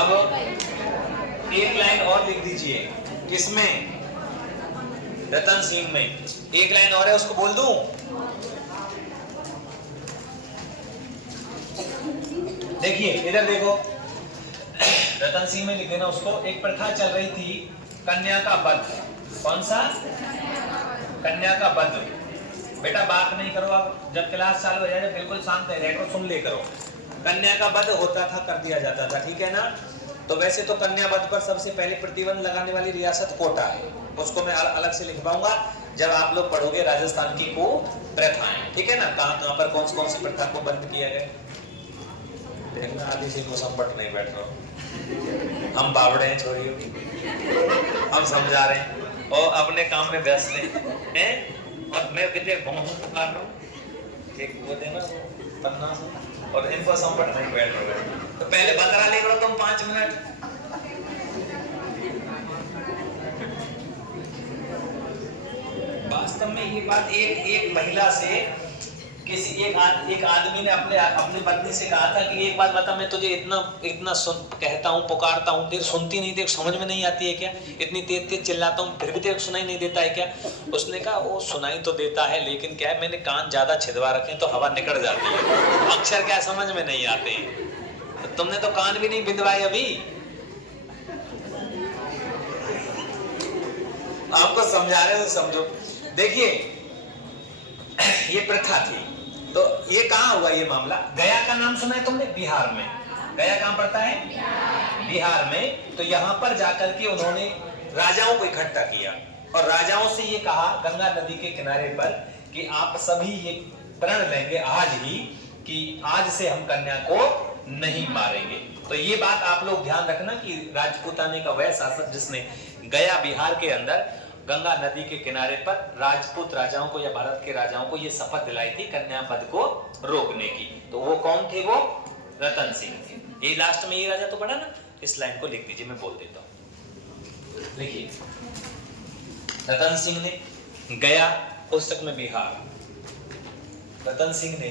अब एक लाइन और लिख दीजिए, किसमें? रतन सिंह में। एक लाइन और है, उसको बोल दूं? देखिए इधर देखो, रतन सिंह में लिख देना उसको। एक प्रथा चल रही थी कन्या का वध। कौन सा? कन्या का वध। बेटा बात नहीं करो, आप जब क्लास चालू हो जाए बिल्कुल शांत रह करो, सुन ले करो। कन्या का वध होता था, कर दिया जाता था, ठीक है ना? तो वैसे तो कन्या वध पर सबसे पहले प्रतिबंध लगाने वाली रियासत कोटा है, उसको मैं अलग से लिख पाऊंगा जब आप लोग पढ़ोगे राजस्थान की को प्रथाएं, ठीक है ना? कहां पर कौन सी प्रथा को बंद किया गया। देखना आदि से को संपट नहीं बैठ रहा, हम बावड़े हैं, छोड़ियो, हम समझा रहे हैं और अपने काम में व्यस्त हैं, और मैं कितने बहुत मार रहा हूँ, एक वो देना पन्ना और इनको संपट नहीं बैठ रहा है। तो पहले बतरा ले लो तुम 5 मिनट। वास्तव में ये बात एक महिला से किसी एक आदमी ने अपनी पत्नी से कहा था कि एक बात बता, मैं तुझे इतना कहता हूँ, पुकारता हूँ, तेरे सुनती नहीं, तेरे समझ में नहीं आती है क्या? इतनी तेज चिल्लाता हूँ फिर भी तेरे सुनाई नहीं देता है क्या? उसने कहा वो सुनाई तो देता है, लेकिन क्या है, मैंने कान ज्यादा छिदवा रखे तो हवा निकल जाती है, अक्षर क्या समझ में नहीं आते। तो तुमने तो कान भी नहीं बिंदवाए अभी, आपको समझा रहे हो, समझो। देखिए ये प्रथा थी, तो ये कहाँ हुआ ये मामला? गया का नाम सुना है तुमने? बिहार में। गया कहाँ पड़ता है? बिहार में। तो यहाँ पर जाकर के उन्होंने राजाओं को इकट्ठा किया और राजाओं से ये कहा गंगा नदी के किनारे पर कि आप सभी ये प्रण लेंगे आज ही कि आज से हम कन्या को नहीं मारेंगे। तो ये बात आप लोग ध्यान रखना कि राजपूताने का वह शासक जिसने गया बिहार के अंदर गंगा नदी के किनारे पर राजपूत राजाओं को या भारत के राजाओं को ये शपथ दिलाई थी कन्या वध को रोकने की। तो वो कौन थे? वो रतन सिंह थे। ये लास्ट में ये राजा तो पढ़ा ना, इस लाइन को लिख दीजिए, मैं बोल देता हूं। लिखिए, रतन सिंह ने गया पुस्तक में बिहार, रतन सिंह ने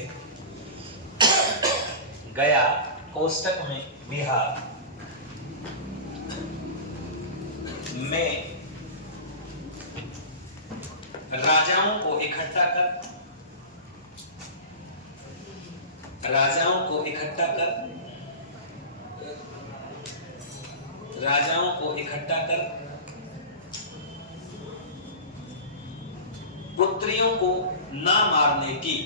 गया कोष्टक में बिहार में राजाओं को इकट्ठा कर पुत्रियों को ना मारने की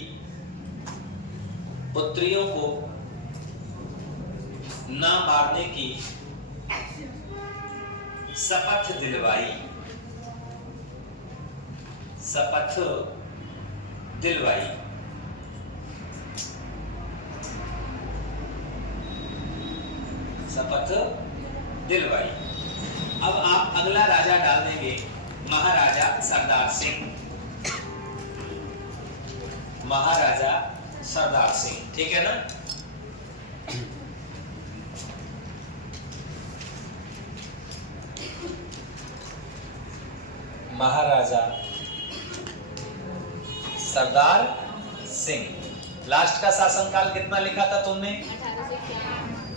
शपथ दिलवाई। अब आप अगला राजा डाल देंगे महाराजा सरदार सिंह, ठीक है ना? महाराजा सरदार सिंह। लास्ट का शासनकाल कितना लिखा था तुमने?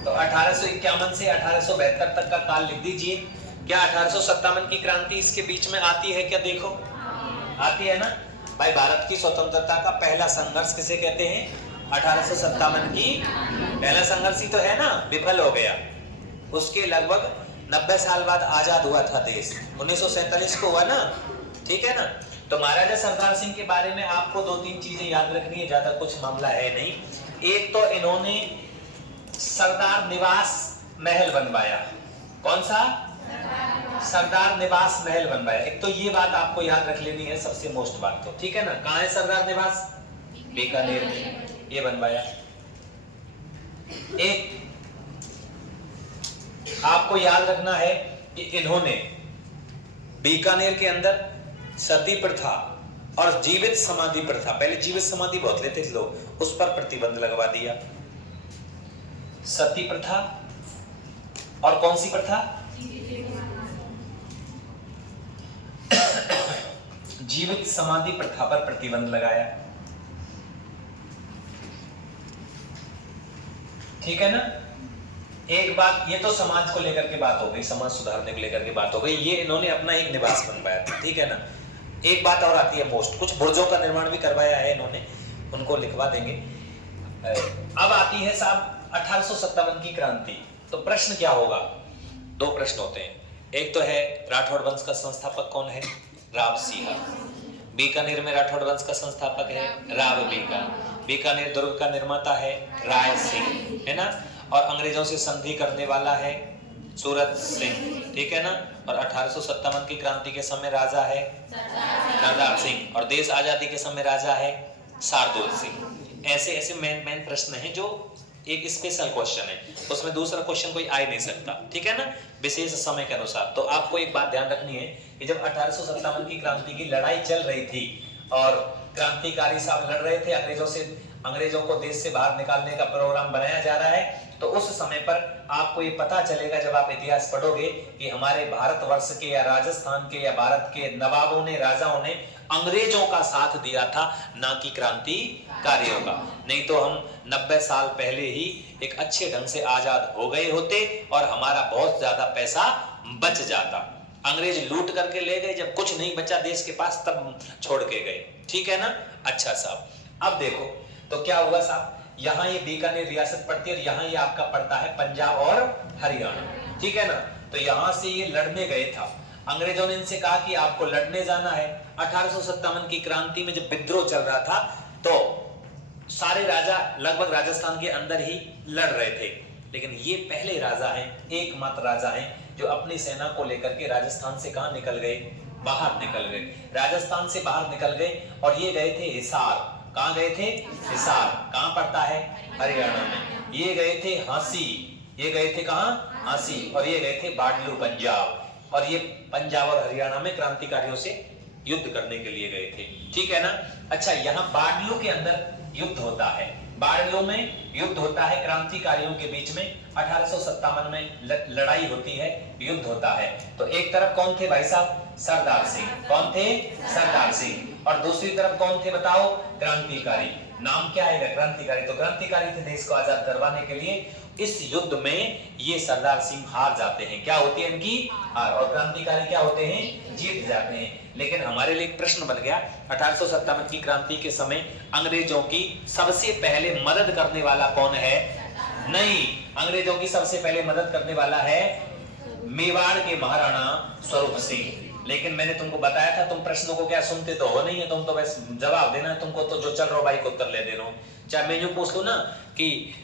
तो 1851 से 1872 तक का काल लिख दीजिए। क्या 1857 की क्रांति इसके बीच में आती है क्या? देखो आती है ना भाई। भारत की स्वतंत्रता का पहला संघर्ष किसे कहते हैं? 1857 की पहला संघर्ष ही तो है ना, विफल हो गया। उसके लगभग 90 साल बाद आजाद हुआ था देश, 1947 को हुआ ना, ठीक है ना? तो महाराजा सरदार सिंह के बारे में आपको 2-3 चीजें याद रखनी है, ज्यादा कुछ मामला है नहीं। एक तो इन्होंने सरदार निवास महल बनवाया। कौन सा? सरदार निवास महल बनवाया। एक तो ये बात आपको याद रख लेनी है, सबसे मोस्ट बात तो, ठीक है ना? कहाँ है सरदार निवास? बीकानेर में, ये बनवाया। एक आपको याद रखना है कि इन्होंने बीकानेर के अंदर सती प्रथा और जीवित समाधि प्रथा, पहले जीवित समाधि बहुत लेते थे लोग, उस पर प्रतिबंध लगवा दिया। सती प्रथा और कौन सी प्रथा? जीवित समाधि प्रथा पर प्रतिबंध लगाया, ठीक है ना? एक बात, ये तो समाज को लेकर के बात हो गई, समाज सुधारने को लेकर के बात हो गई, ये इन्होंने अपना एक निवास बनवाया था, ठीक है ना। एक बात और आती है पोस्ट, कुछ बुर्जों का निर्माण भी करवाया है इन्होंने, उनको लिखवा देंगे। अब आती है साहब 1857 की क्रांति। तो प्रश्न क्या होगा, दो प्रश्न होते हैं। एक तो है राठौड़ वंश का संस्थापक कौन है, राव सिंह। बीकानेर में राठौड़ वंश का संस्थापक है राव बीका। बीकानेर दुर्ग का निर्माता है राय सिंह, है ना। और अंग्रेजों से संधि करने वाला है सूरत सिंह, ठीक है ना। और 1857 की क्रांति के समय राजा है सरदार सिंह, और देश आजादी के समय राजा है शार्दुल सिंह। ऐसे ऐसे मेन प्रश्न हैं जो एक स्पेशल क्वेश्चन है, उसमें दूसरा क्वेश्चन कोई आ ही नहीं सकता, ठीक है ना, विशेष समय के अनुसार। तो आपको एक बात ध्यान रखनी है कि जब 1857 की क्रांति की लड़ाई चल रही थी और क्रांतिकारी साहब लड़ रहे थे अंग्रेजों से, अंग्रेजों को देश से बाहर निकालने का प्रोग्राम बनाया जा रहा है, तो उस समय पर आपको ये पता चलेगा जब आप इतिहास पढ़ोगे कि हमारे भारतवर्ष के या राजस्थान के या भारत के नवाबों ने, राजाओं ने अंग्रेजों का साथ दिया था, ना कि क्रांतिकारियों का। नहीं तो हम 90 साल पहले ही एक अच्छे ढंग से आजाद हो गए होते और हमारा बहुत ज्यादा पैसा बच जाता। अंग्रेज लूट करके ले गए, जब कुछ नहीं बचा देश के पास तब छोड़ के गए, ठीक है ना। अच्छा साहब, अब देखो तो क्या हुआ साहब, यहाँ ये बीकानेर रियासत पड़ती है और यहाँ ये आपका पड़ता है पंजाब और हरियाणा, ठीक है ना। तो यहाँ से ये लड़ने गए था, अंग्रेजों ने इनसे कहा कि आपको लड़ने जाना है। 1857 की क्रांति में जब विद्रोह चल रहा था तो सारे राजा लगभग राजस्थान के अंदर ही लड़ रहे थे, लेकिन ये पहले राजा हैं, एकमात्र राजा हैं जो अपनी सेना को लेकर के राजस्थान से कहां निकल गए, बाहर निकल गए, राजस्थान से बाहर निकल गए और ये गए थे हिसार। कहां गए थे, हिसार, कहां पड़ता है, हरियाणा में। ये गए थे हांसी, ये गए थे कहां, हांसी, और ये गए थे बाडलू पंजाब, और ये पंजाब और हरियाणा में क्रांतिकारियों से युद्ध करने के लिए गए थे, ठीक है ना। अच्छा, यहाँ बाडलू के अंदर युद्ध होता है, बाडलू में युद्ध होता है क्रांतिकारियों के बीच में। 1857 में लड़ाई होती है, युद्ध होता है। तो एक तरफ कौन थे भाई साहब, सरदार सिंह, कौन थे, सरदार सिंह, और दूसरी तरफ कौन थे बताओ, क्रांतिकारी। नाम क्या है क्रांतिकारी, तो क्रांतिकारी थे देश को आजाद करवाने के लिए। इस युद्ध में ये सरदार सिंह हार जाते हैं, क्या होती है इनकी हार, और क्रांतिकारी क्या होते हैं, जीत जाते हैं। लेकिन हमारे लिए एक प्रश्न बन गया, 1857 की क्रांति के समय अंग्रेजों की सबसे पहले मदद करने वाला कौन है, नहीं, अंग्रेजों की सबसे पहले मदद करने वाला है मेवाड़ के महाराणा स्वरूप सिंह। लेकिन मैंने तुमको बताया था, तुम प्रश्नों को क्या सुनते तो हो नहीं है, तुम तो बस जवाब देना है, तुमको तो जो चल रहा हो भाई को उत्तर ले देना। चाहे मैं जो पूछ लूं ना कि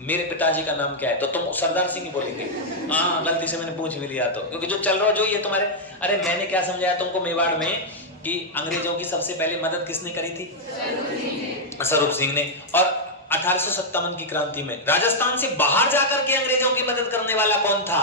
मेरे पिताजी का नाम क्या है, तो तुम सरदार सिंह ही बोलेंगे, हाँ गलती से मैंने पूछ भी लिया तो, क्योंकि जो चल रहा हो जो ये तुम्हारे, अरे मैंने क्या समझाया तुमको मेवाड़ में कि अंग्रेजों की सबसे पहले मदद किसने करी थी, स्वरूप सिंह ने। और 1857 की क्रांति में राजस्थान से बाहर जाकर के अंग्रेजों की मदद करने वाला कौन था,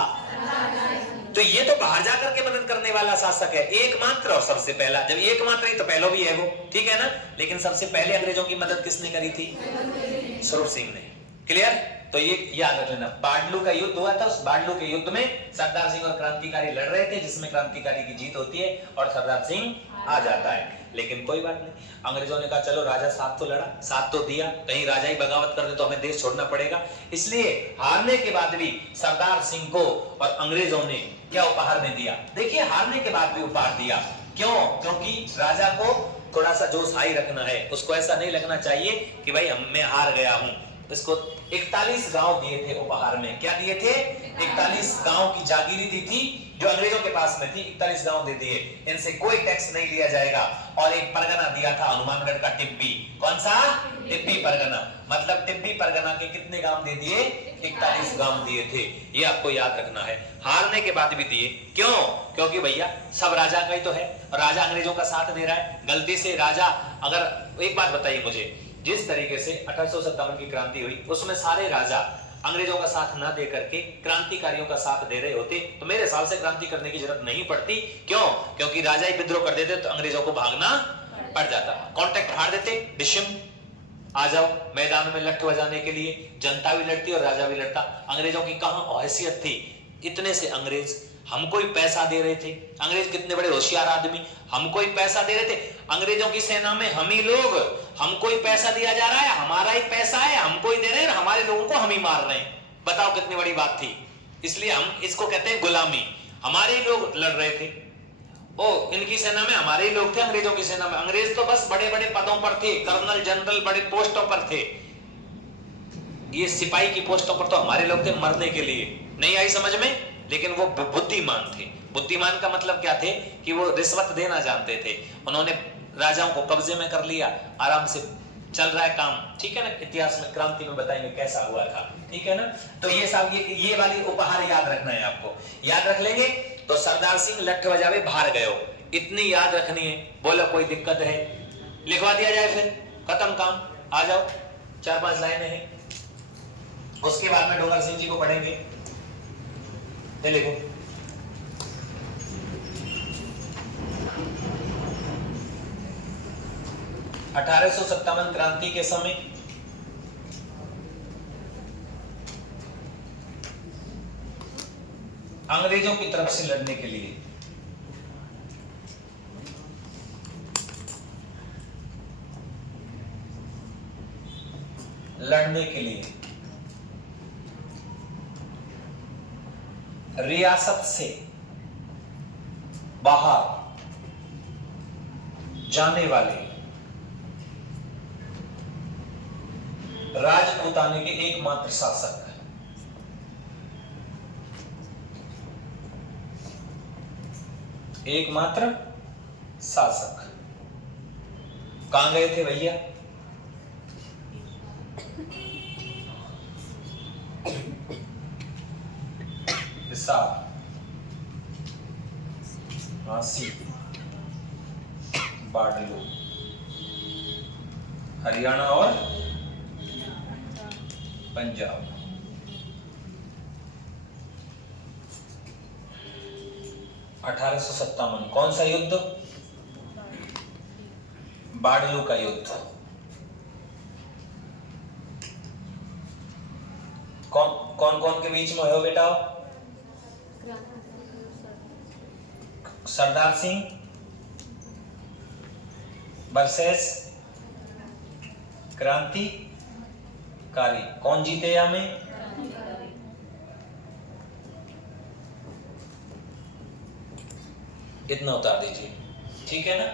तो ये तो बाहर जाकर के मदद करने वाला शासक है, एकमात्र और सबसे पहला। जब एकमात्र ही तो पहलो भी है वो, ठीक है ना। लेकिन सबसे पहले अंग्रेजों की मदद किसने करी थी, स्वरूप सिंह ने। क्लियर, तो ये याद रख लेना। बाडलू का युद्ध हुआ था, उस बाडलू के युद्ध में सरदार सिंह और क्रांतिकारी लड़ रहे थे, जिसमें क्रांतिकारी की जीत होती है और सरदार सिंह आ जाता है। लेकिन कोई बात नहीं, अंग्रेजों ने कहा चलो राजा साथ तो लड़ा, साथ तो दिया, कहीं राजा ही बगावत कर दे तो हमें देश छोड़ना पड़ेगा। इसलिए हारने के बाद भी सरदार सिंह को और अंग्रेजों ने क्या उपहार में दिया, देखिए हारने के बाद भी उपहार दिया। क्यों, क्योंकि राजा को थोड़ा सा जोश हाई रखना है, उसको ऐसा नहीं लगना चाहिए कि भाई मैं हार गया हूं। इसको 41 गांव दिए थे उपहार में, क्या दिए थे, 41 गांव की जागीरी दी थी जो अंग्रेजों के पास में थी, 41 गांव दे दिए, इनसे कोई टैक्स नहीं लिया जाएगा। और एक परगना दिया था हनुमानगढ़ का टिब्बी, कौन सा, टिब्बी परगना, मतलब टिब्बी परगना के कितने गांव दे दिए, 41 गांव दिए थे। ये आपको याद रखना है, हारने के बाद भी दिए। क्यों, क्योंकि भैया सब राजा का ही तो है, और राजा अंग्रेजों का साथ दे रहा है। गलती से राजा, अगर एक बात बताइए मुझे, जिस तरीके से 1857 की क्रांति हुई उसमें सारे राजा अंग्रेजों का साथ ना दे करके क्रांतिकारियों का साथ दे रहे होते तो मेरे हिसाब से क्रांति करने की जरूरत नहीं पड़ती। क्यों, क्योंकि राजा ही विद्रोह कर देते तो अंग्रेजों को भागना पड़ जाता, कॉन्ट्रैक्ट फाड़ देते, डिशम आ जाओ मैदान में लठ बजाने के लिए, जनता भी लड़ती और राजा भी लड़ता। अंग्रेजों की कहां हैसियत थी, इतने से अंग्रेज हमको ही पैसा दे रहे थे। अंग्रेज कितने बड़े होशियार आदमी, हमको ही पैसा दे रहे थे। अंग्रेजों की सेना में हम ही लोग, हमको ही पैसा दिया जा रहा है, हमारा ही पैसा है, हमको ही दे रहे हैं, हमारे लोगों को हम ही मार रहे हैं। बताओ कितनी बड़ी बात थी। इसलिए हम इसको कहते हैं गुलामी। हमारे लोग लड़ रहे थे, ओ इनकी सेना में हमारे ही लोग थे, अंग्रेजों की सेना में। अंग्रेज तो बस बड़े बड़े पदों पर थे, कर्नल जनरल बड़े पोस्टों पर थे, ये सिपाही की पोस्टों पर तो हमारे लोग थे मरने के लिए। नहीं आई समझ में? लेकिन वो बुद्धिमान थे। बुद्धिमान का मतलब क्या थे कि वो रिश्वत देना जानते थे। उन्होंने राजाओं को कब्जे में कर लिया, आराम से चल रहा है काम, ठीक है ना। इतिहास में क्रांति में बताएंगे कैसा हुआ था, ठीक है ना। तो ये सब ये वाली उपहार याद रखना है आपको। याद रख लेंगे तो सरदार सिंह लठ बजावे बाहर गयो, इतनी याद रखनी है। बोलो कोई दिक्कत है? लिखवा दिया जाए, फिर खत्म काम, आ जाओ। 4-5 लाइनें हैं, उसके बाद में डोंगर सिंह जी को पढ़ेंगे। ये लिखो, (1857) क्रांति के समय अंग्रेजों की तरफ से लड़ने के लिए रियासत से बाहर जाने वाले राजपूताने के एकमात्र शासक, कहां गए थे भैया? हिसार, झांसी, बाडलू, हरियाणा और पंजाब। (1857) कौन सा युद्ध? बाडलू का युद्ध। कौन कौन के बीच में हो बेटा? सरदार सिंह वर्सेस क्रांतिकारी। कौन जीते हमें? इतना उतार दीजिए, ठीक है ना।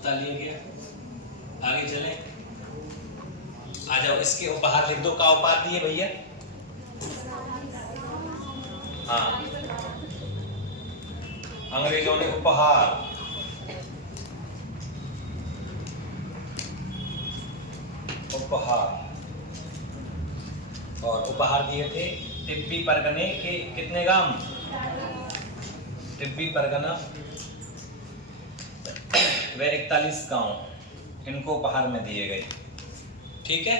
बता लिया गया। आगे चले, आ जाओ, इसके उपहार लिख दो। का उपहार दिए भैया? हाँ, अंग्रेजों ने उपहार, और उपहार दिए थे टिप्पी परगने के कितने गांव? टिप्पी परगना वे 41 गांव इनको उपहार में दिए गए। ठीक है,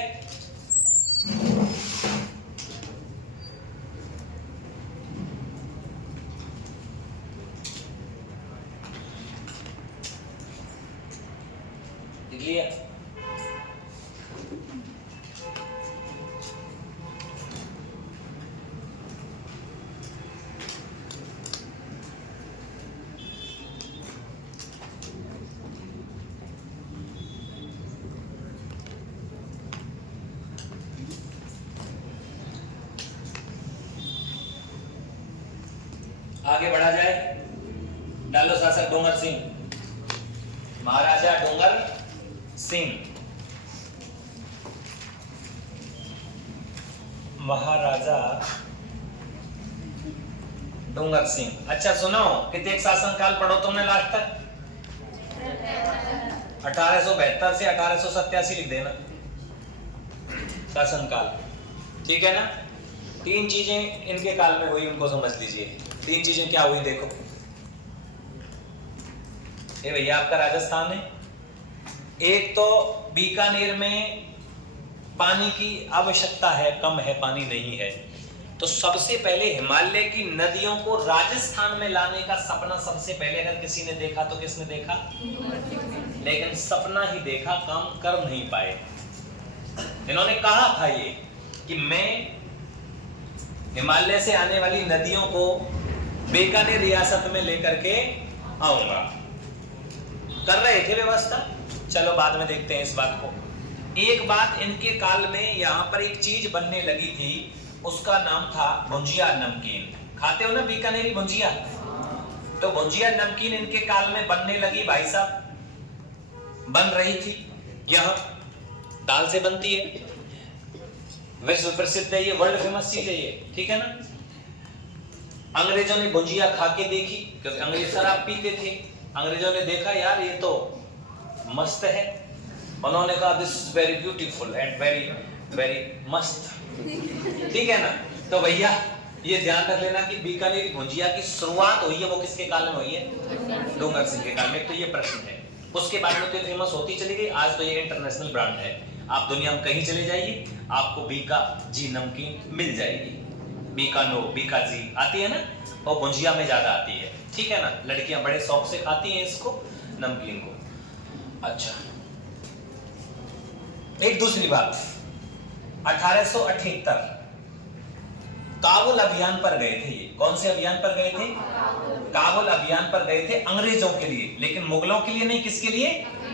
लिख लिया? आगे बढ़ा जाए, डालो शासक डोंगर सिंह, महाराजा डोंगर सिंह, महाराजा डोंगर सिंह। अच्छा सुनो, कितने शासनकाल पढ़ो तुमने लास्ट तक? 1872 से 1887 लिख देना शासनकाल। ठीक है ना? 3 चीजें इनके काल में हुई, उनको समझ लीजिए। 3 चीजें क्या हुई देखो। ये भैया आपका राजस्थान है। एक तो बीकानेर में पानी की आवश्यकता है, कम है, पानी नहीं है, तो सबसे पहले हिमालय की नदियों को राजस्थान में लाने का सपना सबसे पहले अगर किसी ने देखा तो किसने देखा? लेकिन सपना ही देखा, काम कर नहीं पाए। इन्होंने कहा था ये कि मैं हिमालय से आने वाली नदियों को बीकानेर रियासत में लेकर के आऊंगा। कर रहे थे व्यवस्था, चलो बाद में देखते हैं इस बात को। एक बात इनके काल में यहाँ पर एक चीज बनने लगी थी, उसका नाम था भुंजिया नमकीन। खाते हो ना बीकानेरी भुंजिया? तो भुंजिया नमकीन इनके काल में बनने लगी भाई साहब, बन रही थी। यह दाल से बनती है, विश्व प्रसिद्ध है ये, वर्ल्ड फेमस चीज है ये। ठीक है ना? अंग्रेजों ने भुंजिया खा के देखी, क्योंकि अंग्रेज शराब पीते थे। अंग्रेजों ने देखा यार ये तो मस्त है, उन्होंने कहा this is very beautiful and very very मस्त। ठीक है ना? तो भैया ये ध्यान रख लेना कि बीकानेरी भुंजिया की शुरुआत हुई है वो किसके काल में हुई है? डोंगर सिंह के काल में। तो ये प्रश्न है। उसके बाद में तो फेमस होती चली गई, आज तो ये इंटरनेशनल ब्रांड है। आप दुनिया में कहीं चले जाइए, आपको बीका जी नमकीन मिल जाएगी। बीकानो, बीका जी आती है ना, और भुंजिया में ज्यादा आती है। ठीक है ना? लड़कियां बड़े शौक से खाती हैं इसको, नमकीन को। अच्छा, एक दूसरी बात, 1878 काबुल अभियान पर गए थे ये। कौन से अभियान पर गए थे? काबुल अभियान पर गए थे अंग्रेजों के लिए, लेकिन मुगलों के लिए नहीं। किसके लिए?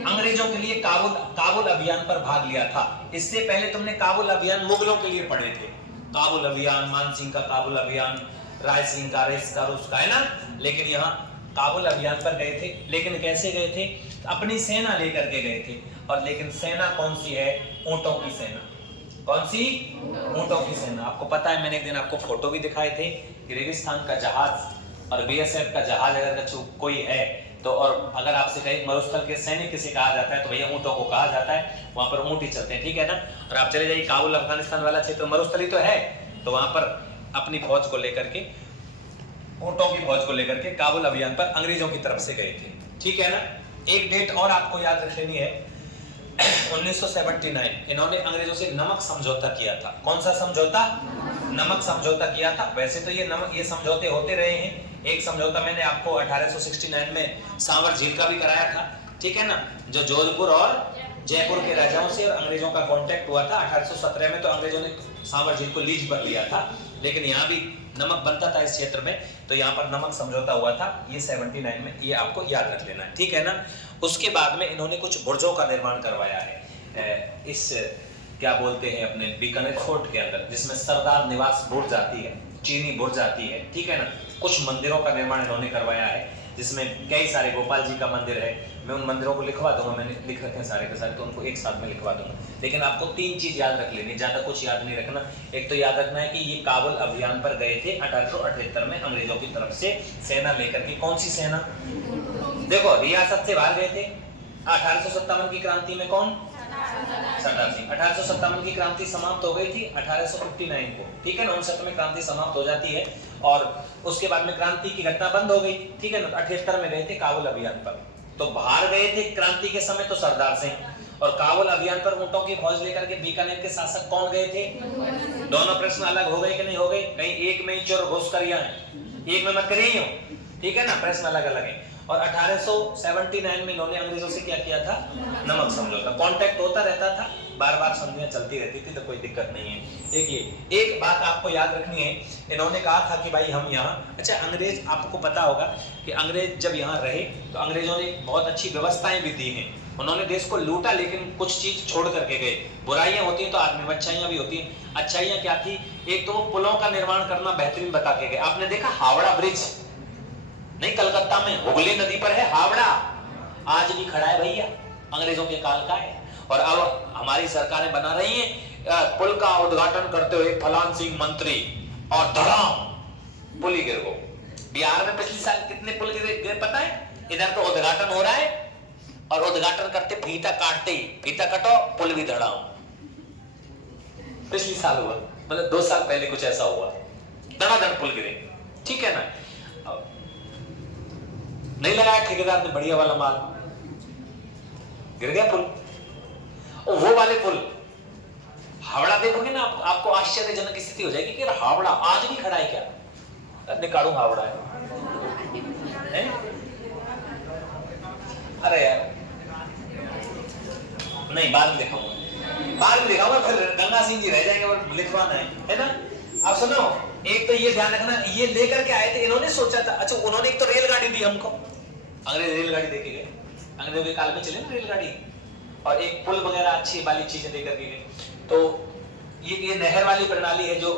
अंग्रेजों के लिए काबुल अभियान पर भाग लिया था। इससे पहले तुमने काबुल अभियान मुगलों के लिए पढ़े थे। काबुल अभियान, मानसिंह का काबुल अभियान, राय सिंह का, रेस का, रूस का, है ना? लेकिन यहाँ काबुल अभियान पर गए थे। लेकिन कैसे गए थे? अपनी सेना लेकर के गए थे। और लेकिन सेना कौन सी है? ऊंटों की सेना। कौन सी? ऊंटों की सेना। आपको पता है, मैंने एक दिन आपको फोटो भी दिखाए थे कि रेगिस्तान का जहाज और बीएसएफ का जहाज अगर कोई है तो, और अगर आपसे कहीं मरुस्थल के सैनिक किसे कहा जाता है तो भैया ऊंटों को कहा जाता है। वहां पर ऊंट ही चलते हैं। ठीक है ना? और आप चले जाइए काबुल, अफगानिस्तान वाला क्षेत्र, मरुस्थल ही तो है, तो वहां पर अपनी फौज को लेकर के, ऊंटों की फौज को लेकर के काबुल अभियान पर अंग्रेजों की तरफ से गए थे। ठीक है ना? एक डेट और आपको याद रख लेनी है, 1979 इन्होंने अंग्रेजों से नमक समझौता किया था। कौन सा समझौता? नमक समझौता किया था। वैसे तो ये समझौते होते रहे हैं। एक समझौता मैंने आपको 1869 में सांवर झील का भी कराया था। ठीक है ना? जो जोधपुर और जयपुर के राजाओं से और अंग्रेजों का कांटेक्ट हुआ था। 1817 में तो अंग्रेजों ने सांवर झील को लीज पर लिया था, लेकिन यहाँ भी नमक बनता था इस क्षेत्र में, तो यहाँ पर नमक समझौता हुआ था। ये 79 में, ये आपको याद रख लेना है। ठीक है ना? उसके बाद में इन्होंने कुछ बुर्जों का निर्माण करवाया है इस क्या बोलते हैं अपने बीकानेर फोर्ट के अंदर, जिसमें सरदार निवास बुर्ज आती है, चीनी बुर्ज आती है। ठीक है ना? कुछ मंदिरों का निर्माण इन्होंने करवाया है, जिसमें कई सारे, गोपाल जी का मंदिर है, मैं उन मंदिरों को लिखवा दूंगा, मैंने लिख रखे हैं सारे के सारे, तो उनको एक साथ में लिखवा दूंगा। लेकिन आपको 3 चीज याद रख लेनी, ज्यादा कुछ याद नहीं रखना। एक तो याद रखना है कि ये काबुल अभियान पर गए थे 1878 में अंग्रेजों की तरफ से सेना लेकर के। कौन सी सेना? देखो, रियासत से बाहर गए थे। 1857 की क्रांति में कौन? सरदार सिंह। 1857 की क्रांति समाप्त हो गई थी 1859 को, ठीक है ना। 59 में क्रांति समाप्त हो जाती है और उसके बाद में क्रांति की घटना बंद हो गई, ठीक है ना। 78 में गए थे काबुल अभियान पर। तो बाहर गए थे क्रांति के समय तो सरदार सिंह, और काबुल अभियान पर ऊंटों की फौज लेकर के बीकानेर के शासक कौन गए थे? दोनों प्रश्न अलग हो गए कि नहीं हो गए? कहीं एक में ही चोर घुस कर है, एक में मत करिए, ठीक है ना। प्रश्न अलग अलग है। और 1879 में इन्होंने अंग्रेजों से क्या किया था? नमक समझौता। कांटेक्ट होता रहता था, बार बार संधियां चलती रहती थी, तो कोई दिक्कत नहीं है। एक बात आपको याद रखनी है, इन्होंने कहा था कि भाई हम यहाँ, अच्छा अंग्रेज, आपको पता होगा कि अंग्रेज जब यहाँ रहे तो अंग्रेजों ने बहुत अच्छी व्यवस्थाएं भी दी हैं। उन्होंने देश को लूटा, लेकिन कुछ चीज छोड़ करके गए। बुराइयां होती हैं तो आदमी में अच्छाइयां भी होती हैं। अच्छाइयां क्या थी? एक तो वो पुलों का निर्माण करना बेहतरीन बता के गए। आपने देखा हावड़ा ब्रिज? नहीं, कलकत्ता में हुगली नदी पर है हावड़ा, आज भी खड़ा है भैया, अंग्रेजों के काल का है। और अब हमारी सरकारें बना रही हैं, पुल का उद्घाटन करते हुए फलान सिंह मंत्री, और धड़ाम पुल ही गिर गो। बिहार में पिछले साल कितने पुल गिरे पता है? इधर तो उद्घाटन हो रहा है और उद्घाटन करते फीता काटते ही, फीता कटो पुल भी धड़ाम। पिछले साल हुआ, मतलब 2 साल पहले कुछ ऐसा हुआ, धड़ाधड़ पुल गिरे, ठीक है ना। नहीं लगाया ठेकेदार ने बढ़िया वाला माल, गिर गया पुल। और वो वाले पुल हावड़ा देखोगे ना, आपको आश्चर्यजनक स्थिति हो जाएगी कि हावड़ा आज भी खड़ा है क्या? निकालू हावड़ा है? अरे यार नहीं, बाद में दिखाऊंगा, फिर गंगा सिंह जी रह जाएंगे और लिखवाना है ना। आप सुनो, एक तो ये ध्यान रखना, ये लेकर के आए थे, इन्होंने सोचा था। अच्छा, उन्होंने एक तो रेलगाड़ी दी हमको, अंग्रेज रेलगाड़ी देके गए, अंग्रेजों के काल में चले ना रेलगाड़ी, और एक पुल वगैरह अच्छी वाली चीजें देकर के गए। तो ये नहर वाली प्रणाली है जो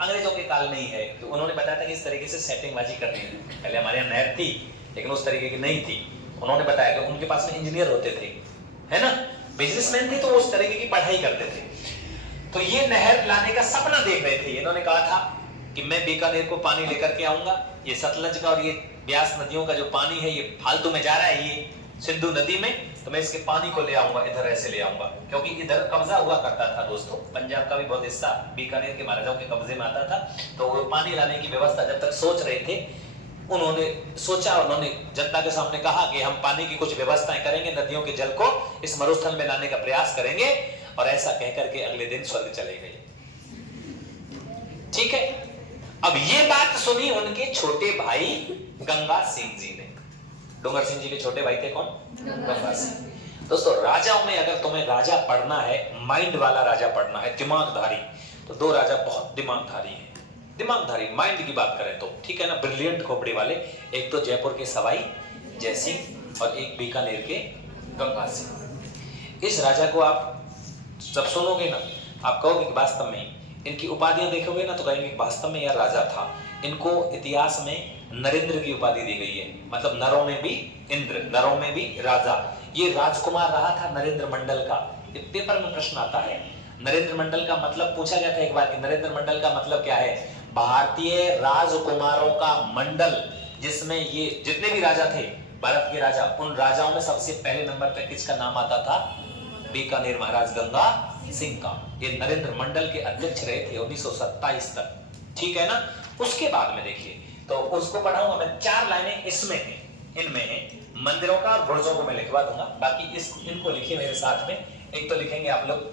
अंग्रेजों के काल में ही है। तो उन्होंने बताया था कि इस तरीके से सेटिंगबाजी करनी है। पहले हमारे यहाँ नहर थी लेकिन उस तरीके की नहीं थी। उन्होंने बताया कि उनके पास में इंजीनियर होते थे, है ना, बिजनेसमैन थे, तो वो उस तरीके की पढ़ाई करते थे। तो ये नहर लाने का सपना देख रहे थे। इन्होंने कहा था कि मैं बीकानेर को पानी लेकर के आऊंगा, ये सतलज का और ये ब्यास नदियों का जो पानी है ये फालतू में जा रहा है ये सिंधु नदी में, तो मैं इसके पानी को ले आऊंगा, इधर ऐसे ले आऊंगा। क्योंकि इधर कब्जा हुआ करता था दोस्तों, पंजाब का भी बहुत हिस्सा बीकानेर के महाराजाओं के कब्जे में आता था। तो वो पानी लाने की व्यवस्था जब तक सोच रहे थे, उन्होंने सोचा, उन्होंने जनता के सामने कहा कि हम पानी की कुछ व्यवस्थाएं करेंगे, नदियों के जल को इस मरुस्थल में लाने का प्रयास करेंगे। और ऐसा कहकर के अगले दिन स्वर्ग चले गए, ठीक है। अब ये बात सुनी उनके छोटे भाई गंगा सिंह जी ने। डोंगर सिंह जी के छोटे भाई थे कौन? गंगा सिंह। दोस्तों, राजाओं में अगर तुम्हें राजा पढ़ना है, माइंड वाला राजा पढ़ना है, दिमागधारी, तो 2 राजा बहुत दिमागधारी हैं। दिमागधारी माइंड की बात करें तो, ठीक है ना, ब्रिलियंट खोपड़ी वाले। एक तो जयपुर के सवाई जय सिंह और एक बीकानेर के गंगा सिंह। इस राजा को आप जब सुनोगे ना, आप कहोगे कि वास्तव में, इनकी उपाधियां देखोगे ना तो कहेंगे वास्तव में यह राजा था। इनको इतिहास में नरेंद्र की उपाधि दी गई है, मतलब नरों में भी इंद्र, नरों में भी राजा। ये राजकुमार रहा था नरेंद्र मंडल का। पेपर में प्रश्न आता है, नरेंद्र मंडल का मतलब पूछा गया था एक बार कि नरेंद्र मंडल का मतलब क्या है? भारतीय राजकुमारों का मंडल, जिसमें ये जितने भी राजा थे भारत के राजा, उन राजाओं में सबसे पहले नंबर पे किसका नाम आता था? बीकानेर महाराज गंगा सिंह का। ये नरेंद्र मंडल के अध्यक्ष रहे थे 1927 तक, ठीक है ना। उसके बाद में देखिए, तो उसको पढ़ाऊंगा मैं। 4 लाइनें इसमें हैं, इनमें है मंदिरों का और बुर्जों को मैं लिखवा दूंगा। बाकी इनको लिखिए मेरे साथ में। एक तो लिखेंगे आप लोग,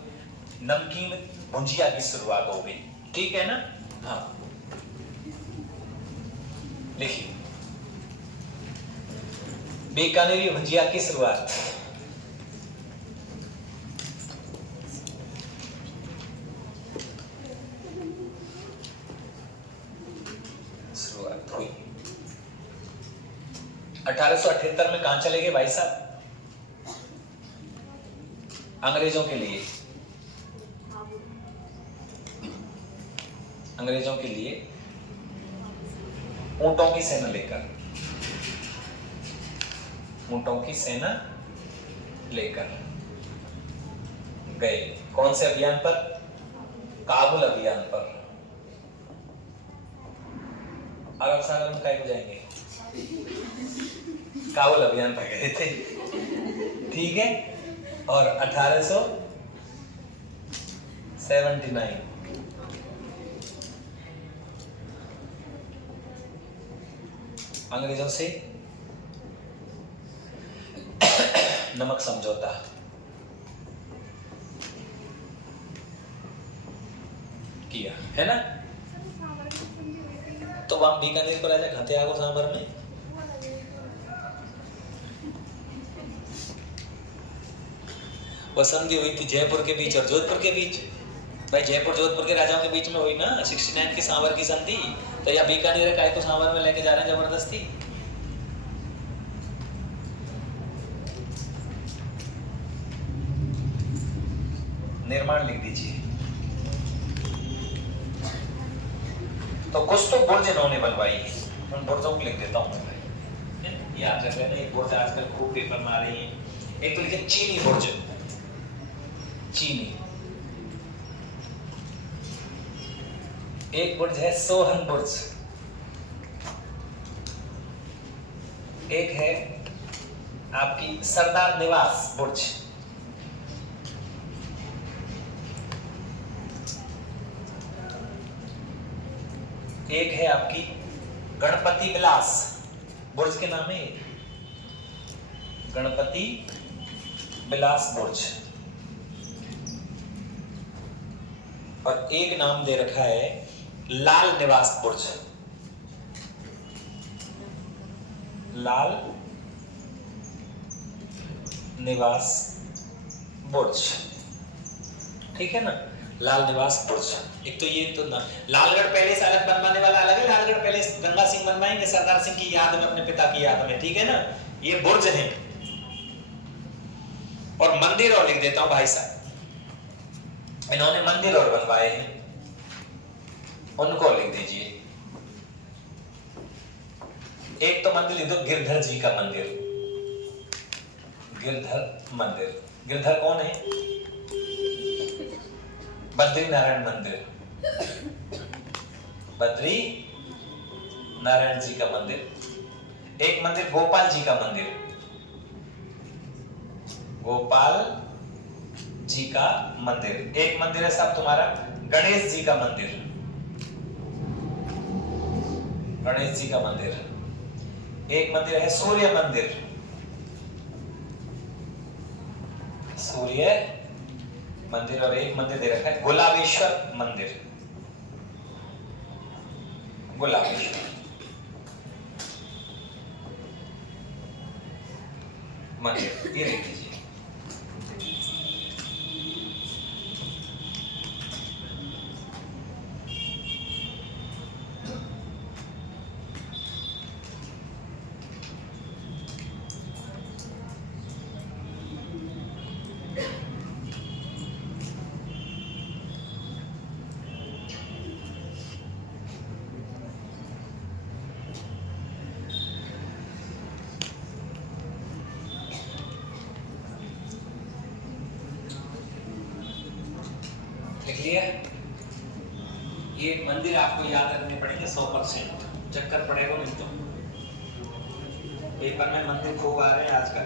नमकीन भुंजिया की शुरुआत हो गई, ठीक है ना। हाँ, लिखिए बीकानेरी भुंजिया की शुरुआत। हुई 1878 में। कहां चले गए भाई साहब? अंग्रेजों के लिए, अंग्रेजों के लिए ऊंटों की सेना लेकर, ऊंटों की सेना लेकर गए। कौन से अभियान पर? काबुल अभियान पर। अरब सागर में काय को जाएंगे? काबुल अभियान पर गए थे, ठीक है। और 1879 अंग्रेजों से नमक समझौता किया, है ना। तो वहां बीकानेर को राजा घाटे आगो सांबर में वो संधि हुई थी जयपुर के बीच और जोधपुर के बीच। भाई जयपुर जोधपुर के राजाओं के बीच में हुई ना 69 की सांवर की संधि। तो या बीकानेर काय को सांवर में लेके जा रहे हैं जबरदस्ती। निर्माण लिख दीजिए। तो कुछ तो बुर्ज इन्होंने बनवाई, उन बुर्जों को लिख देता हूं मैं। याद रख लेना, एक बुर्ज आजकल खूब पेपर में आ रही है। एक तो लिखे चीनी बुर्ज, चीनी। एक बुर्ज है सोहन बुर्ज, एक है आपकी सरदार निवास बुर्ज, एक है आपकी गणपति विलास बुर्ज के नाम है गणपति विलास बुर्ज। और एक नाम दे रखा है लाल निवास बुर्ज, लाल निवास बुर्ज, ठीक है ना। लाल निवास बुर्ज। एक तो ये तो ना लालगढ़ पैलेस अलग बनवाने वाला अलग है। लालगढ़ पैलेस गंगा सिंह बनवाएंगे सरदार सिंह की याद में, अपने पिता की याद में, ठीक है ना। ये बुर्ज है। और मंदिर और लिख देता हूं भाई साहब, इन्होंने मंदिर और बनवाए हैं, उनको लिख दीजिए। एक तो मंदिर लिख दो गिरधर जी का मंदिर, गिरधर मंदिर। गिरधर कौन है? बद्री नारायण मंदिर, बद्री नारायण जी का मंदिर। एक मंदिर गोपाल जी का मंदिर, गोपाल जी का मंदिर। एक मंदिर है साहब तुम्हारा गणेश जी का मंदिर, गणेश जी का मंदिर। एक मंदिर है सूर्य मंदिर, सूर्य मंदिर। और एक मंदिर दे रखा है गुलाबेश्वर मंदिर, गुलाबेश्वर मंदिर, ये लिख दीजिए। लिख लिया। ये मंदिर आपको याद रखने पड़ेंगे 100%, चक्कर पड़ेगा नहीं तो। पेपर में मंदिर खूब आ रहे हैं आजकल,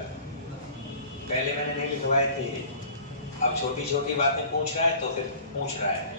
पहले मैंने नहीं लिखवाए थे, अब छोटी छोटी बातें पूछ रहा है तो फिर पूछ रहा है।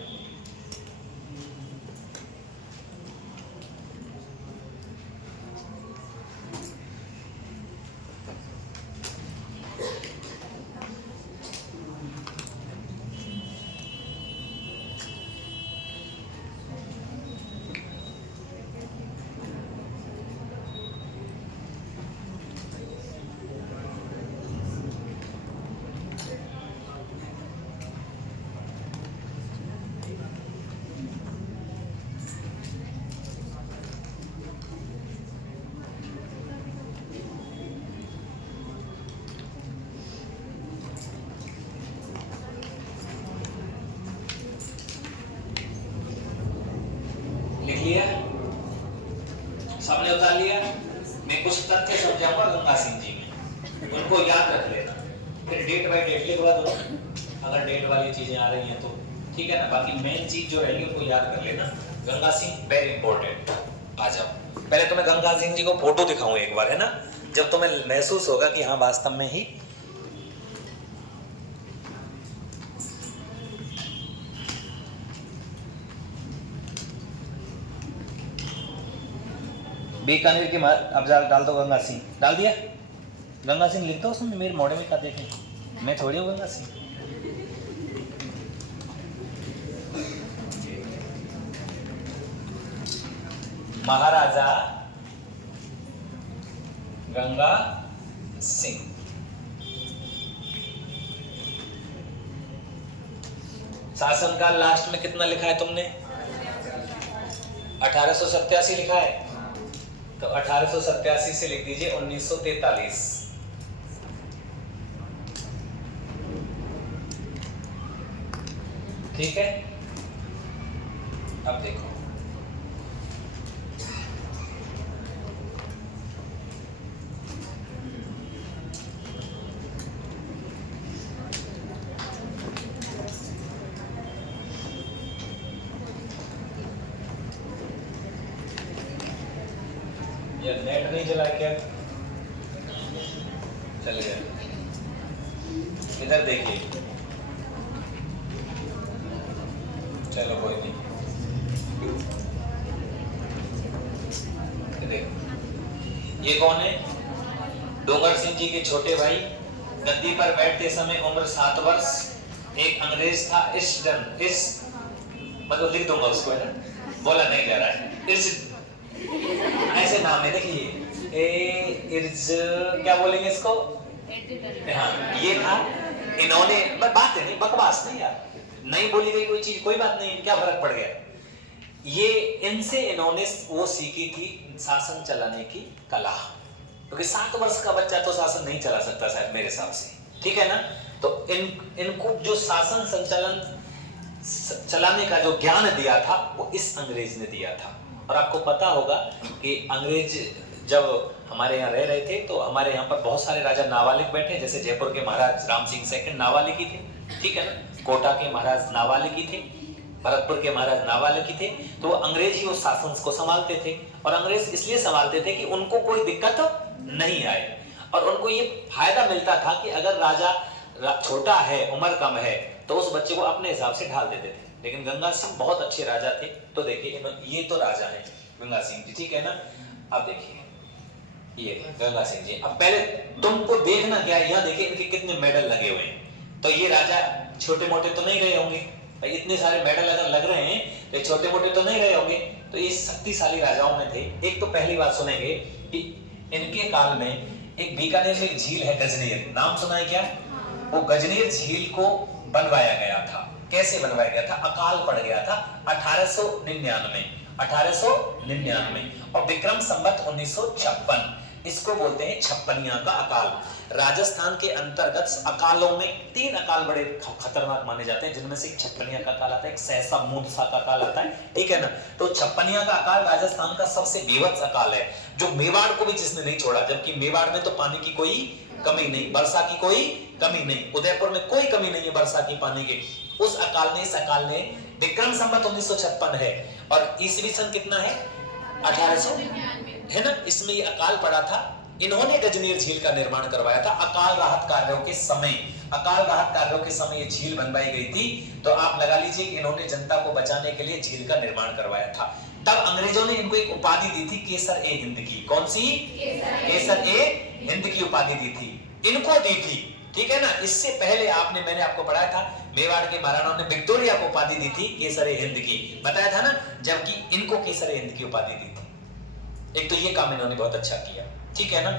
लिख लिया? सबने उतार लिया? मैं कुछ तथ्य समझाऊंगा गंगा सिंह जी में, उनको याद रख लेना। फिर डेट बाय डेट लिखवा दो अगर डेट वाली चीजें आ रही हैं तो, ठीक है ना। बाकी मेन चीज जो रहेगी उनको याद कर लेना। Ganga Singh very important. आ जाओ, पहले तो मैं गंगा सिंह जी को फोटो दिखाऊं एक बार, है ना, जब तुम्हें महसूस होगा कि हाँ वास्तव में ही बीकानेर की अब डाल दो गंगा सिंह। डाल दिया? गंगा सिंह लिख दो उसमें, मेरे मोड़े में क्या देखें, मैं थोड़ी हूँ गंगा सिंह। महाराजा गंगा सिंह। शासनकाल लास्ट में कितना लिखा है तुमने? 1887 लिखा है, तो 1887 से लिख दीजिए 1943। ठीक है, अब देखो ये नेट नहीं चला क्या? चल गया। इधर देखिए, चलो कोई नहीं। देखो ये कौन है? डोंगर सिंह जी के छोटे भाई, गद्दी पर बैठते समय उम्र 7 वर्ष। एक अंग्रेज था इस मतलब लिख दूंगा उसको, है ना, बोला नहीं जा रहा है। ऐसे नाम है, देखिए क्या बोलेंगे इसको? हाँ, ये था। इन्होंने बात है नहीं, बकवास नहीं यार, नहीं बोली गई कोई चीज, कोई बात नहीं, क्या फर्क पड़ गया। ये इनसे इन्होंने वो सीखी थी शासन चलाने की कला, क्योंकि 7 वर्ष का बच्चा तो शासन नहीं चला सकता शायद मेरे हिसाब से, ठीक है ना। तो इनको जो शासन संचालन चलाने का जो ज्ञान दिया था वो इस अंग्रेज ने दिया था। और आपको पता होगा कि अंग्रेज जब हमारे यहाँ रह रहे थे तो हमारे यहाँ पर बहुत सारे राजा नाबालिग बैठे, जैसे जयपुर के महाराज राम सिंह सेकंड नाबालिग ही थे, ठीक है ना, कोटा के महाराज नाबालिग ही थे, भरतपुर के महाराज नाबालिग ही थे। तो अंग्रेज ही उस शासन को संभालते थे, और अंग्रेज इसलिए संभालते थे कि उनको कोई दिक्कत नहीं आए, और उनको ये फायदा मिलता था कि अगर राजा छोटा है, उम्र कम है, तो उस बच्चे को अपने हिसाब से ढाल देते थे। लेकिन गंगा सिंह बहुत अच्छे राजा थे। तो देखिए ये तो राजा है गंगा सिंह जी, ठीक है ना। अब देखिए ये गंगा सिंह जी, अब पहले तुमको देखना क्या है, यहाँ देखिए इनके कितने मेडल लगे हुए हैं। तो ये राजा छोटे मोटे तो नहीं रहे होंगे भाई, इतने सारे मेडल अगर लग रहे हैं तो छोटे मोटे तो नहीं रहे होंगे, तो ये शक्तिशाली राजाओं में थे। एक तो पहली बात सुनेंगे कि इनके काल में एक बीकानेर में एक झील है गजनेर, नाम सुना है क्या? वो गजनेर झील को बनवाया गया था। कैसे बनवाया गया था? अकाल पड़ गया था 1899 और विक्रम संवत 1956। इसको बोलते हैं छप्पनिया का अकाल। राजस्थान के अंतर्गत अकालों में 3 अकाल बड़े खतरनाक माने जाते हैं, जिनमें से एक छप्पनिया का अकाल आता है, एक सहसा मूंदसा का अकाल आता है, ठीक है ना। तो छप्पनिया का अकाल राजस्थान का सबसे बीभत्स अकाल है, जो मेवाड़ को भी जिसने नहीं छोड़ा, जबकि मेवाड़ में तो पानी की कोई कमी नहीं, वर्षा की कोई कमी नहीं, उदयपुर में कोई कमी नहीं है वर्षा की पानी की। इस अकाल ने विक्रम संवत 1956 है और ईसवी सन कितना है? 1800 है ना। इसमें ये अकाल पड़ा था। इन्होंने गजनेर झील का निर्माण करवाया था। अकाल राहत कार्यों के समय ये झील बनवाई गई थी। तो आप लगा लीजिए कि इन्होंने जनता को बचाने के लिए झील का निर्माण करवाया था। तब अंग्रेजों ने इनको एक उपाधि दी थी, केसर ए हिंद की। कौन सी? केसर ए हिंद की उपाधि दी थी, इनको दी थी, ठीक है ना। इससे पहले मैंने आपको पढ़ाया था, मेवाड़ के महाराणाओं ने विक्टोरिया को उपाधि दी थी केसर ए हिंद की, बताया था ना, जबकि इनको केसर ए हिंद की उपाधि दी थी। एक तो ये काम इन्होंने बहुत अच्छा किया, ठीक है ना।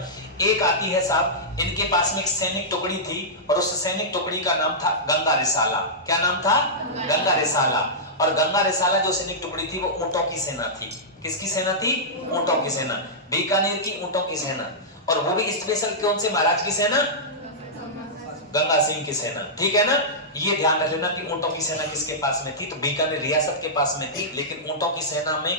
एक आती है साहब, इनके पास में एक सैनिक टुकड़ी थी और उस सैनिक टुकड़ी का नाम था गंगा रिसाला। क्या नाम था? गंगा रिसाला। और गंगा रिसाला जो सैनिक टुकड़ी थी वो ऊंटों की सेना थी। किसकी सेना थी? ऊंटों की सेना, बीकानेर की ऊंटों की सेना। और वो भी स्पेशल कौन से महाराज की सेना? गंगा सिंह की सेना, ठीक है ना। ये ध्यान रख लेना कि ऊंटों की सेना किसके पास में थी, तो बीकानेर रियासत के पास में थी। लेकिन ऊंटों की सेना में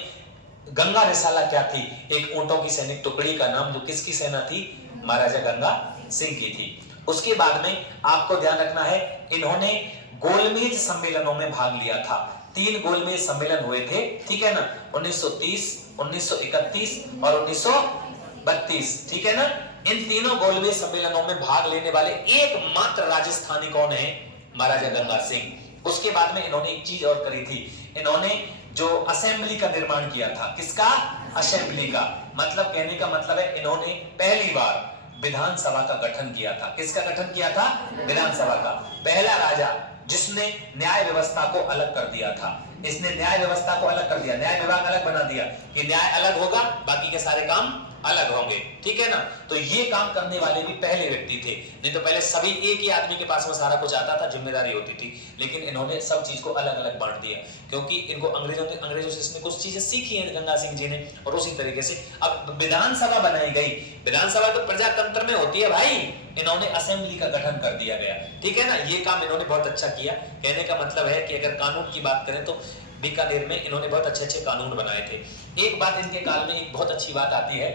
गंगा रिसाला क्या थी? एक ऊंटों की सैनिक टुकड़ी का नाम, जो किसकी सेना थी? महाराजा गंगा सिंह की थी। उसके बाद में आपको ध्यान रखना है, इन्होंने गोलमेज सम्मेलनों में भाग लिया था। 3 गोलमेज सम्मेलन हुए थे, ठीक है ना, 1930, 1931 और 1932, ठीक है ना। इन तीनों गोलमेज सम्मेलनों में भाग लेने वाले एकमात्र राजस्थानी कौन है? महाराजा गंगा सिंह। उसके बाद में इन्होंने एक चीज और करी थी, इन्होंने जो असेंबली का निर्माण किया था। किसका? असेंबली का। मतलब कहने का मतलब है इन्होंने पहली बार विधानसभा का गठन किया था। किसका गठन किया था? विधानसभा का। पहला राजा जिसने न्याय व्यवस्था को अलग कर दिया था। इसने न्याय व्यवस्था को अलग कर दिया, न्याय विभाग अलग बना दिया कि न्याय अलग होगा, बाकी के सारे काम अलग होंगे, ठीक है ना। तो ये काम करने वाले भी पहले व्यक्ति थे। नहीं तो पहले सभी एक ही आदमी के पास में सारा कुछ आता था, जिम्मेदारी होती थी। लेकिन इन्होंने सब चीज को अलग अलग बांट दिया, क्योंकि इनको अंग्रेजों से इसने कुछ चीजें सीखी हैं गंगा सिंह जी ने। और उसी तरीके से अब विधानसभा बनाई गई। विधानसभा तो प्रजातंत्र में होती है भाई, इन्होंने असेंबली का गठन कर दिया गया, ठीक है ना। ये काम इन्होंने बहुत अच्छा किया। कहने का मतलब है कि अगर कानून की बात करें तो बीकानेर में इन्होंने बहुत अच्छे अच्छे कानून बनाए थे। एक बात इनके काल में एक बहुत अच्छी बात आती है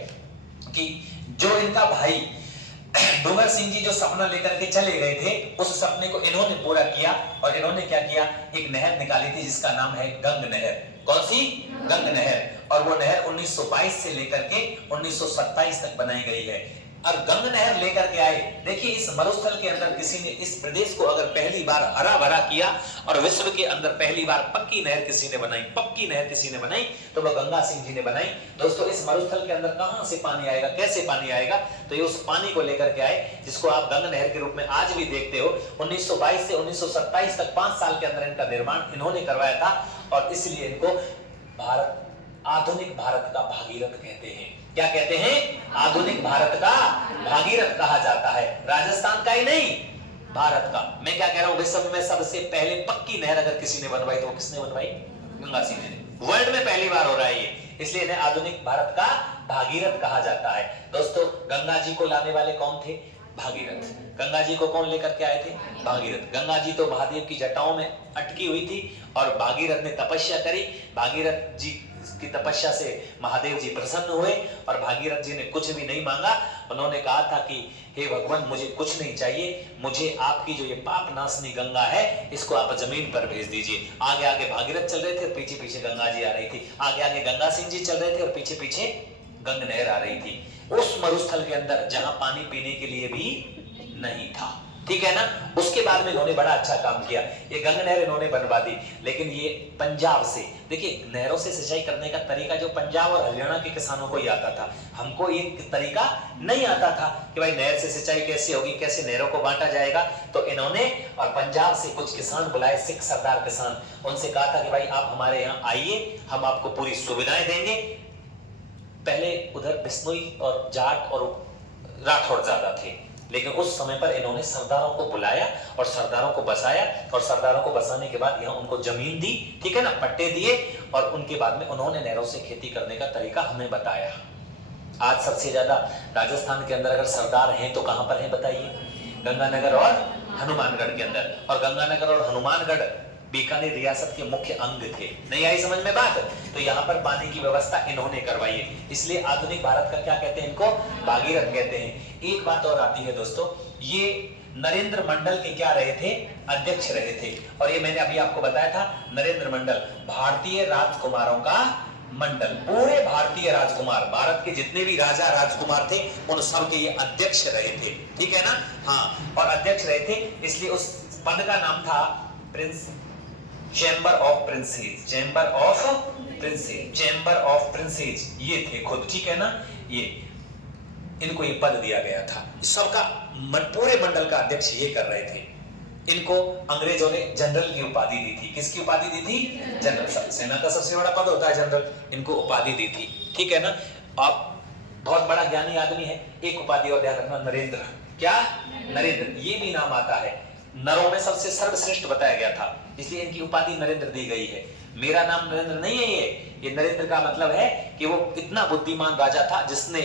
कि जो इनका भाई डूंगर सिंह जी जो सपना लेकर के चले गए थे, उस सपने को इन्होंने पूरा किया। और इन्होंने क्या किया? एक नहर निकाली थी जिसका नाम है गंग नहर। कौन सी? गंग नहर। और वो नहर 1922 से लेकर के 1927 तक बनाई गई है। और गंग नहर लेकर के आए। देखिए, इस मरुस्थल के अंदर किसी ने इस प्रदेश को अगर पहली बार हरा भरा किया और विश्व के अंदर पहली बार पक्की नहर किसी ने बनाई, पक्की नहर किसी ने बनाई, तो वह गंगा सिंह जी ने बनाई। दोस्तों, इस मरुस्थल के अंदर कहां से पानी आएगा, कैसे पानी आएगा? तो ये उस पानी को लेकर के आए जिसको आप गंग नहर के रूप में आज भी देखते हो। 1922 से 1927 तक 5 साल के अंदर इनका निर्माण इन्होंने करवाया था। और इसलिए इनको भारत, आधुनिक भारत का भागीरथ कहते हैं। क्या कहते हैं? आधुनिक भारत का भागीरथ कहा जाता है। राजस्थान का ही नहीं, भारत का। मैं क्या कह रहा हूं, विश्व में सबसे पहले पक्की नहर अगर किसी ने बनवाई तो वो किसने बनवाई? गंगा सिंह ने। वर्ल्ड में पहली बार हो रहा है ये, इसलिए इन्हें आधुनिक भारत का भागीरथ कहा जाता है। दोस्तों, गंगा जी को लाने वाले कौन थे? भागीरथ। गंगा जी को कौन लेकर के आए थे? भागीरथ। गंगा जी तो महादेव की जटाओं में अटकी हुई थी और भागीरथ ने तपस्या करी। भागीरथ जी की तपस्या से महादेव जी प्रसन्न हुए और भागीरथ जी ने कुछ भी नहीं मांगा। उन्होंने कहा था कि हे भगवान, मुझे कुछ नहीं चाहिए, मुझे आपकी जो ये पाप नाशनी गंगा है इसको आप जमीन पर भेज दीजिए। आगे आगे भागीरथ चल रहे थे और पीछे पीछे गंगा जी आ रही थी। आगे आगे गंगा सिंह जी चल रहे थे और पीछे पीछे गंग नहर आ रही थी, उस मरुस्थल के अंदर जहां पानी पीने के लिए भी नहीं था, ठीक है ना। उसके बाद में इन्होंने बड़ा अच्छा काम किया। ये गंग नहर इन्होंने बनवा दी। लेकिन ये पंजाब से, देखिए, नहरों से सिंचाई करने का तरीका जो पंजाब और हरियाणा के किसानों को ही आता था, हमको ये तरीका नहीं आता था कि भाई नहर से सिंचाई कैसे होगी, कैसे नहरों को बांटा जाएगा। तो इन्होंने और पंजाब से कुछ किसान बुलाए, सिख सरदार किसान। उनसे कहा था कि भाई आप हमारे यहाँ आइए, हम आपको पूरी सुविधाएं देंगे। पहले उधर बिश्नोई और जाट और राठौड़ ज्यादा थे, लेकिन उस समय पर इन्होंने सरदारों को बुलाया और सरदारों को बसाया। और सरदारों को बसाने के बाद यहाँ उनको जमीन दी, ठीक है ना, पट्टे दिए। और उनके बाद में उन्होंने नहरों से खेती करने का तरीका हमें बताया। आज सबसे ज्यादा राजस्थान के अंदर अगर सरदार हैं तो कहां पर हैं बताइए? गंगानगर और हनुमानगढ़ के अंदर। और गंगानगर और हनुमानगढ़ बीकानेर रियासत के मुख्य अंग थे। नहीं आई समझ में बात? तो यहाँ पर पानी की व्यवस्था इन्होंने करवाई है। इसलिए आधुनिक भारत का क्या कहते हैं? इनको भागीरथ कहते हैं। एक बात और आती है दोस्तों, ये नरेंद्र मंडल के क्या रहे थे? अध्यक्ष रहे थे। और ये मैंने अभी आपको बताया था, नरेंद्र मंडल भारतीय राजकुमारों का मंडल। पूरे भारतीय राजकुमार, भारत के जितने भी राजा राजकुमार थे उन सब के ये अध्यक्ष रहे थे, ठीक है ना। हाँ, और अध्यक्ष रहे थे, इसलिए उस पद का नाम था Prince, chamber of princess, chamber of princess, chamber of princess ये थे खुद, ठीक है ना। ये इनको ये पद दिया गया था। सबका पूरे मंडल का अध्यक्ष ये कर रहे थे। इनको अंग्रेजों ने जनरल की उपाधि दी थी। किसकी उपाधि दी थी? जनरल। सेना का सबसे बड़ा पद होता है जनरल, इनको उपाधि दी थी, ठीक है ना। आप बहुत बड़ा ज्ञानी आदमी है। एक उपाधि और ध्यान रखना, नरेंद्र। क्या? नरेंद्र, ये भी नाम आता है। नरों में सबसे सर्वश्रेष्ठ बताया गया था, इसलिए इनकी उपाधि नरेंद्र दी गई है। मेरा नाम नरेंद्र नहीं है, ये नरेंद्र का मतलब है कि वो इतना बुद्धिमान राजा था जिसने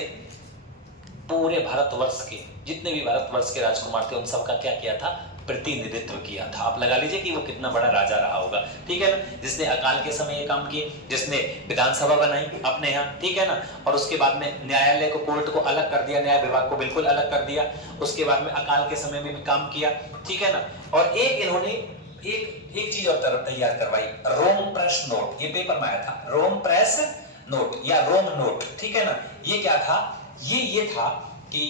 पूरे भारतवर्ष के जितने भी भारतवर्ष के राजकुमार थे उन सबका क्या किया था? प्रतिनिधित्व किया था। आप लगा लीजिए कि वो कितना बड़ा राजा रहा होगा, ठीक है ना, जिसने अकाल के समय ये काम किए, जिसने विधानसभा बनाई अपने यहाँ, ठीक है ना, और उसके बाद में न्यायालय को, कोर्ट को अलग कर दिया, न्याय विभाग को बिल्कुल अलग कर दिया, उसके बाद में अकाल के समय में भी काम किया, ठीक है ना। और एक इन्होंने एक चीज और तरफ तैयार करवाई, रोम प्रेस नोट, ये पेपर में आया था, रोम प्रेस नोट या रोम नोट, ठीक है ना। ये क्या था, ये था कि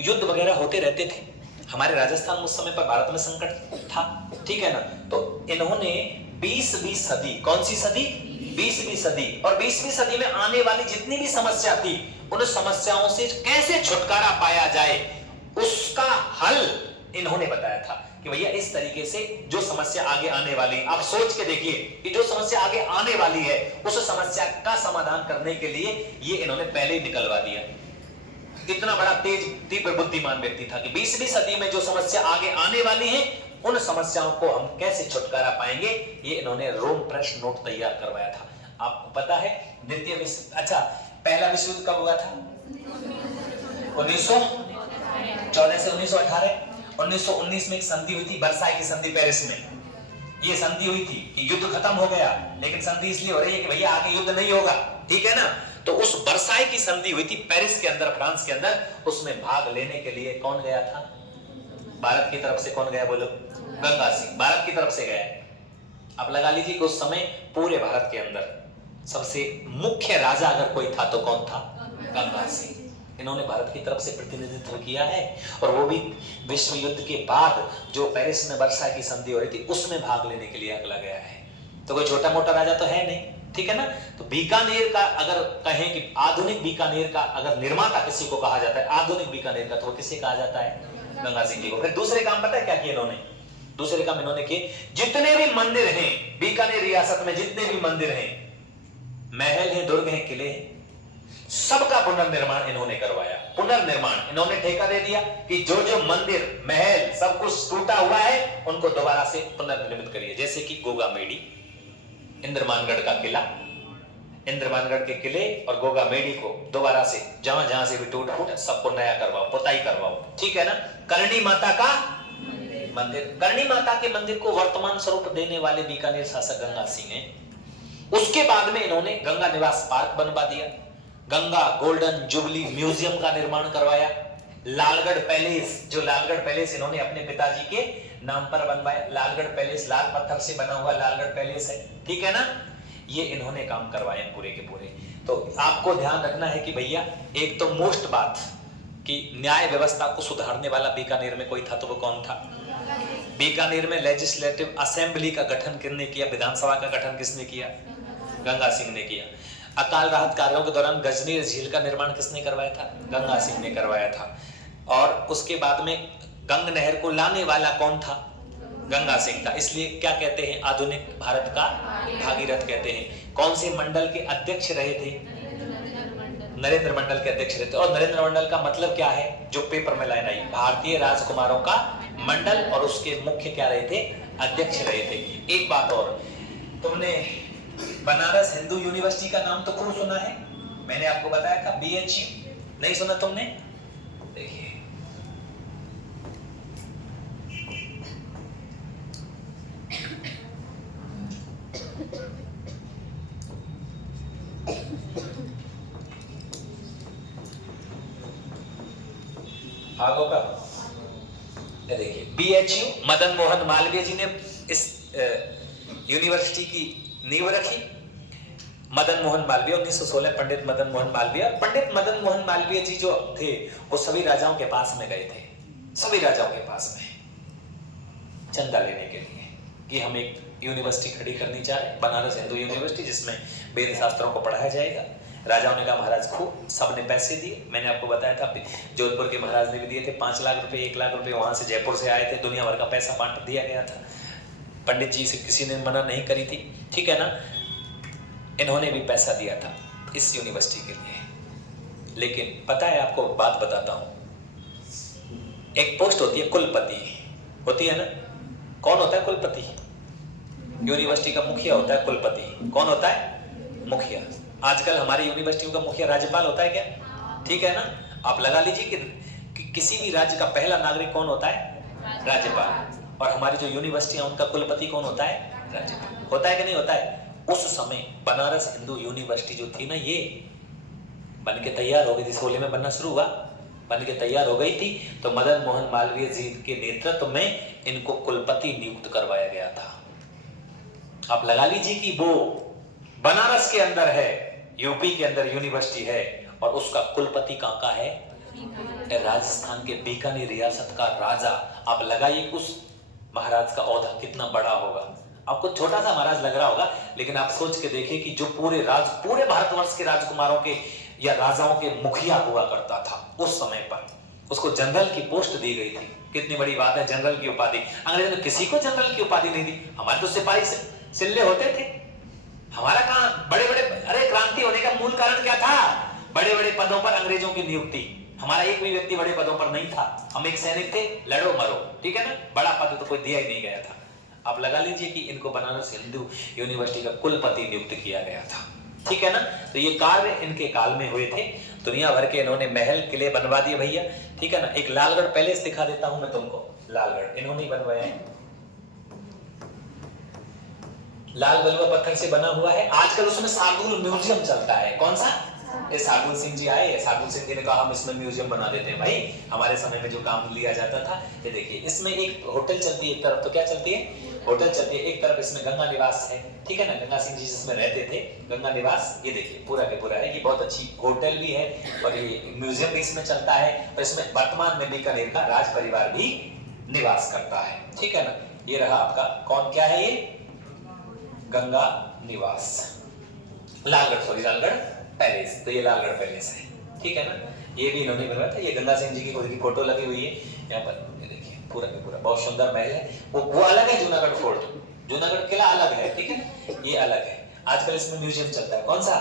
युद्ध वगैरह होते रहते थे, हमारे राजस्थान उस समय पर भारत में संकट था, ठीक है ना। तो इन्होंने 20वीं सदी, कौन सी सदी, 20वीं सदी, और 20वीं सदी में आने वाली जितनी भी समस्या थी, उन समस्याओं से कैसे छुटकारा पाया जाए, उसका हल इन्होंने बताया था कि भैया इस तरीके से जो समस्या आगे आने वाली, आप सोच के देखिए कि जो समस्या आगे आने वाली है, उस समस्या का समाधान करने के लिए ये इन्होंने पहले ही निकलवा दिया। कितना बड़ा तेज तीव्र बुद्धिमान व्यक्ति था कि 20वीं सदी में जो समस्या आगे आने वाली है, उन समस्याओं को हम कैसे छुटकारा पाएंगे, ये इन्होंने रोम प्रेस नोट तैयार करवाया था। आपको पता है द्वितीय विश्व, अच्छा पहला विश्व युद्ध कब हुआ था, 1914 से 1918। 1919 में एक संधि हुई थी, वर्साई की संधि पेरिस में, ये संधि हुई थी कि युद्ध खत्म हो गया, लेकिन संधि इसलिए हो रही है कि भैया आगे युद्ध नहीं होगा, ठीक है ना। तो उस वर्साई की संधि हुई थी पेरिस के अंदर, फ्रांस के अंदर, उसमें भाग लेने के लिए कौन गया था, भारत की तरफ से कौन गया, बोलो, गंगा सिंह भारत की तरफ से गया। आप लगा लीजिए कि उस समय पूरे भारत के अंदर सबसे मुख्य राजा अगर कोई था तो कौन था, गंगा सिंह। इन्होंने भारत की तरफ से प्रतिनिधित्व किया है, और वो भी विश्व युद्ध के बाद जो पेरिस में वर्साई की संधि हो रही थी, उसमें भाग लेने के लिए अगला गया है। तो कोई छोटा मोटा राजा तो है नहीं, ठीक है ना। तो बीकानेर का अगर कहें कि आधुनिक बीकानेर का अगर निर्माता किसी को कहा जाता है, आधुनिक बीकानेर का, तो वो किसे कहा जाता है, गंगा सिंह जी को। फिर दूसरे काम पता है क्या किए इन्होंने, दूसरे काम इन्होंने किए, जितने भी मंदिर हैं बीकानेर रियासत में, जितने भी मंदिर हैं, महल हैं, दुर्ग हैं, किले हैं, सबका पुनर्निर्माण इन्होंने करवाया। पुनर्निर्माण इन्होंने ठेका दे दिया कि जो जो मंदिर, महल, सब कुछ टूटा हुआ है, उनको दोबारा से पुनर्निर्मित करिए। जैसे कि गोगामेडी, इंद्रमानगढ़ का किला, इंद्रमानगढ़ के किले और गोगामेडी को दोबारा से जहां जहां से भी टूट फूट, सबको नया करवाओ, पुताई करवाओ, ठीक है ना। करणी माता का मंदिर, करणी माता के मंदिर को वर्तमान स्वरूप देने वाले बीकानेर शासक गंगा सिंह हैं। उसके बाद में इन्होंने गंगा निवास पार्क बनवा दिया, गंगा गोल्डन जुबली म्यूजियम का निर्माण करवाया, लालगढ़ पैलेस, जो लालगढ़ पैलेस इन्होंने अपने पिताजी के नाम पर बनवाया, लालगढ़ पैलेस लाल पत्थर से बना हुआ लालगढ़ पैलेस है, ठीक है ना। ये इन्होंने काम करवाए पूरे के पूरे। तो आपको ध्यान रखना है कि भैया एक तो मोस्ट बात कि न्याय व्यवस्था को सुधारने वाला बीकानेर में कोई था तो वो कौन था, बीकानेर में लेजिस्लेटिव असेंबली का गठन किसने किया, विधानसभा का गठन किसने किया, गंगा सिंह ने किया। अकाल राहत कार्यों के दौरान गजनीर झील का निर्माण किसने करवाया था, गंगा सिंह ने करवाया था। और उसके बाद में गंग नहर को लाने वाला कौन था, गंगा सिंह था। इसलिए क्या कहते हैं, आधुनिक भारत का भागीरथ कहते हैं। कौन से मंडल के अध्यक्ष रहे थे, नरेंद्र मंडल के अध्यक्ष रहे थे। और नरेंद्र मंडल का मतलब क्या है, जो पेपर में लाइन आई, भारतीय राजकुमारों का मंडल, और उसके मुख्य क्या रहे थे, अध्यक्ष रहे थे। एक बात और, तुमने बनारस हिंदू यूनिवर्सिटी का नाम तो खूब सुना है, मैंने आपको बताया था BHU, नहीं सुना तुमने, देखिए भागों का, देखिए BHU, मदन मोहन मालवीय जी ने इस यूनिवर्सिटी की नींव रखी। मदन मोहन मालवीय 1916, पंडित मदन मोहन मालवीय। पंडित मदन मोहन मालवीय जी जो थे वो सभी राजाओं के पास में गए थे, सभी राजाओं के पास में चंदा लेने के लिए कि हम एक यूनिवर्सिटी खड़ी करनी चाह रहे, बनारस हिंदू यूनिवर्सिटी, जिसमें वेद शास्त्रों को पढ़ाया जाएगा। राजाओं ने कहा महाराज खूब, सबने पैसे दिए। मैंने आपको बताया था जोधपुर के महाराज ने भी दिए थे 5 लाख रुपए, 1 लाख रुपए वहां से जयपुर से आए थे, दुनिया भर का पैसा बांट दिया गया था। पंडित जी से किसी ने मना नहीं करी थी, ठीक है ना। इन्होंने भी पैसा दिया था इस यूनिवर्सिटी के लिए। लेकिन पता है, आपको बात बताता हूं, एक पोस्ट होती है कुलपति, होती है ना। कौन होता है कुलपति, यूनिवर्सिटी का मुखिया होता है कुलपति। कौन होता है, मुखिया। आजकल हमारी यूनिवर्सिटियों का मुखिया राज्यपाल होता है क्या, ठीक है ना। आप लगा लीजिए कि किसी भी राज्य का पहला नागरिक कौन होता है, राज्यपाल। और हमारी जो यूनिवर्सिटियां उनका कुलपति कौन होता है? राज्यपाल। होता है कि नहीं होता है? उस समय बनारस हिंदू यूनिवर्सिटी जो थी ना, ये बन के तैयार हो गई थी, 16 में बनना शुरू हुआ, बन के तैयार हो गई थी। तो मदन मोहन मालवीय जी के नेतृत्व में इनको कुलपति नियुक्त करवाया गया था। आप लगा लीजिए कि वो बनारस के अंदर है, यूपी के अंदर यूनिवर्सिटी है, और उसका कुलपति कहां का है? राजस्थान के बीकानेर रियासत का राजा। आप लगाइए उस महाराज का औहदा कितना बड़ा होगा। आपको छोटा सा महाराज लग रहा होगा, लेकिन आप सोच के देखिए कि जो पूरे भारतवर्ष के राजकुमारों के या राजाओं के मुखिया हुआ करता था उस समय पर, उसको जनरल की पोस्ट दी गई थी। कितनी बड़ी बात है, जनरल की उपाधि। अंग्रेजों ने किसी को जनरल की उपाधि नहीं दी। हमारे तो सिपाही सिल्ले होते थे, हमारा कहां बड़े बड़े, अरे क्रांति होने का मूल कारण क्या था? बड़े बड़े पदों पर अंग्रेजों की नियुक्ति। हमारा एक भी व्यक्ति बड़े पदों पर नहीं था, हम एक सैनिक थे, लड़ो मरो, ठीक है ना। बड़ा पद तो कोई दिया ही नहीं गया था। आप लगा लीजिए कि इनको बनारस हिंदू यूनिवर्सिटी का कुलपति नियुक्त किया गया था, ठीक है ना। तो ये कार्य इनके काल में हुए थे। दुनिया भर के इन्होंने महल किले बनवा दिए भैया, ठीक है ना। एक लालगढ़ पैलेस दिखा देता हूं मैं तुमको। लालगढ़ इन्होंने बनवाया है, लाल बलुआ पत्थर से बना हुआ है। आजकल उसमें शार्दुल म्यूजियम चलता है। कौन सा? ये शार्दुल सिंह जी आए, शार्दुल सिंह जी ने कहा हम इसमें म्यूजियम बना देते हैं। भाई हमारे समय में जो काम लिया जाता था, ये देखिए इसमें एक होटल चलती है, एक तरफ तो क्या चलती है? होटल चलती है, एक तरफ इसमें गंगा निवास है, ठीक है ना। गंगा सिंह जी जिसमें रहते थे, गंगा निवास, ये देखिए पूरा के पूरा है। ये बहुत अच्छी होटल भी है और ये म्यूजियम भी इसमें चलता है, और इसमें वर्तमान में बीकानेर का राज परिवार भी निवास करता है, ठीक है ना। ये रहा आपका कौन, क्या है ये? गंगा निवास, लालगढ़ पैलेस। तो ये लालगढ़ पैलेस है, ठीक है ना। ये भी इन्होंने बनवाया था। ये गंगा सिंह जी की खुद की फोटो लगी हुई है यहाँ पर, ये देखिए पूरा का पूरा बहुत सुंदर महल है। वो अलग है, जूनागढ़ फोर्ट, जूनागढ़ किला अलग है, ठीक है, ये अलग है। आजकल इसमें म्यूजियम चलता है, कौन सा?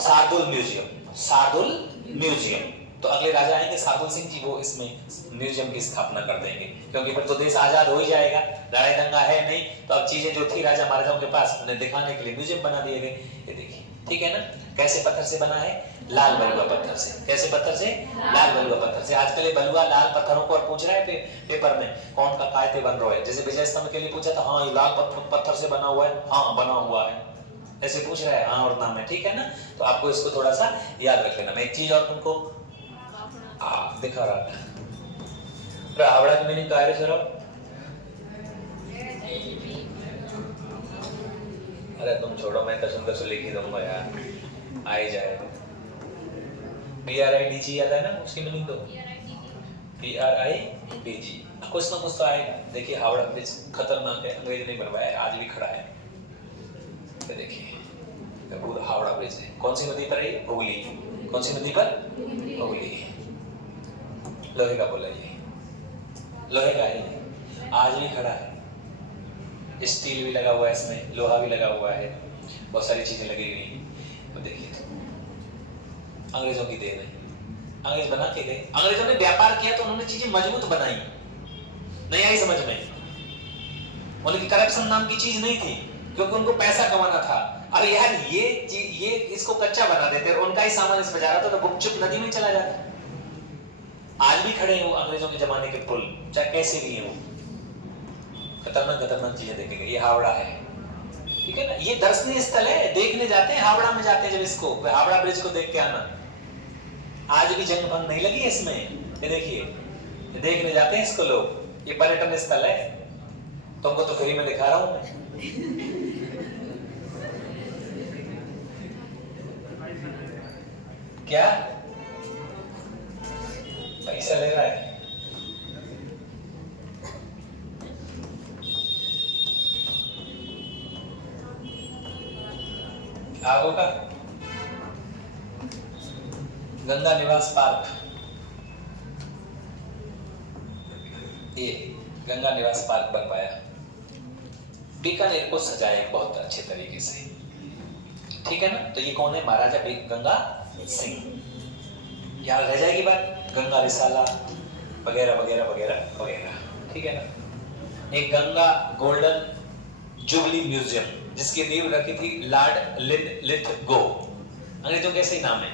Shardul museum, Shardul museum. तो अगले राजा आएंगे शार्दुल सिंह जी, वो इसमें म्यूजियम की स्थापना कर देंगे, क्योंकि फिर तो देश आजाद हो ही जाएगा। लड़ाई दंगा है नहीं, तो अब चीजें जो थी राजा महाराजाओं के पास उन्हें दिखाने के लिए म्यूजियम बना दिए गए। ये देखिए, ठीक है ना। कैसे पत्थर से बना है? लाल बलुआ पत्थर से। कैसे पत्थर से? लाल बलुआ पत्थर से। आजकल ये बलुआ लाल पत्थरों को पूछ रहा है पेपर में, कौन का कायते बन रहा है। जैसे विजय स्तंभ के लिए पूछा था, हाँ ये लाल पत्थर से बना हुआ है, हाँ बना हुआ है, ऐसे पूछ रहा है, हाँ और नाम है, ठीक है ना। तो आपको इसको थोड़ा सा याद रख लेना। मैं एक चीज और तुमको दिखा रहा था, हावड़ा की मीनिंग क्या है सर? अरे तुम छोड़ो, मैं कसम लिख ही दूंगा यार, आ ही जाएगा। PRIDG याद है ना उसकी मीनिंग? तो PRIDG, कुछ ना कुछ तो आएगा। देखिए हावड़ा ब्रिज खतरनाक है, अंग्रेज ने बनवाया है, आज भी खड़ा है। तो देखिए पूरा हावड़ा ब्रिज है। कौन सी नदी पर है? हुगली। कौन सी नदी पर? हुगली। लोहे का बोला, ये लोहे का है, आज भी खड़ा है। स्टील भी लगा हुआ है इसमें, लोहा भी लगा हुआ है, बहुत सारी चीजें लगी हुई हैं। तो देखिए अंग्रेजों की देन है, अंग्रेज बना के गए। अंग्रेजों ने व्यापार किया तो उन्होंने चीजें मजबूत बनाई, नहीं आई समझ में? उनकी करप्शन नाम की चीज नहीं थी, क्योंकि उनको पैसा कमाना था। अरे यार ये इसको कच्चा बना देते और उनका ही सामान इसमें जा रहा था तो गुपचुप नदी में चला जाता। आज भी खड़े हैं वो अंग्रेजों के जमाने के पुल, चाहे कैसे भी है वो, खतरनाक चीजें देखेंगे। ये हावड़ा है, ठीक है ना। ये दर्शनीय स्थल है, देखने जाते हैं, हावड़ा में जाते हैं जब इसको, हावड़ा ब्रिज को देख के आना। आज भी जंग भंग नहीं लगी इसमें, ये देखिए, देखने जाते हैं इसको लोग। ये पर्यटन स्थल है, तुमको तो फ्री में दिखा रहा हूं मैं। क्या पैसा ले रहा है? आगो का गंगा निवास पार्क, ये गंगा निवास पार्क बनवाया। बीकानेर को सजाया बहुत अच्छे तरीके से, ठीक है ना। तो ये कौन है? महाराजा गंगा सिंह। याद रह जाएगी बात, गंगा रिसाला वगैरह वगैरह वगैरह वगैरह, ठीक है ना। एक गंगा गोल्डन जुबली म्यूजियम, जिसकी नींव रखी थी लॉर्ड लिथगो। अंग्रेजों के ऐसे ही नाम है,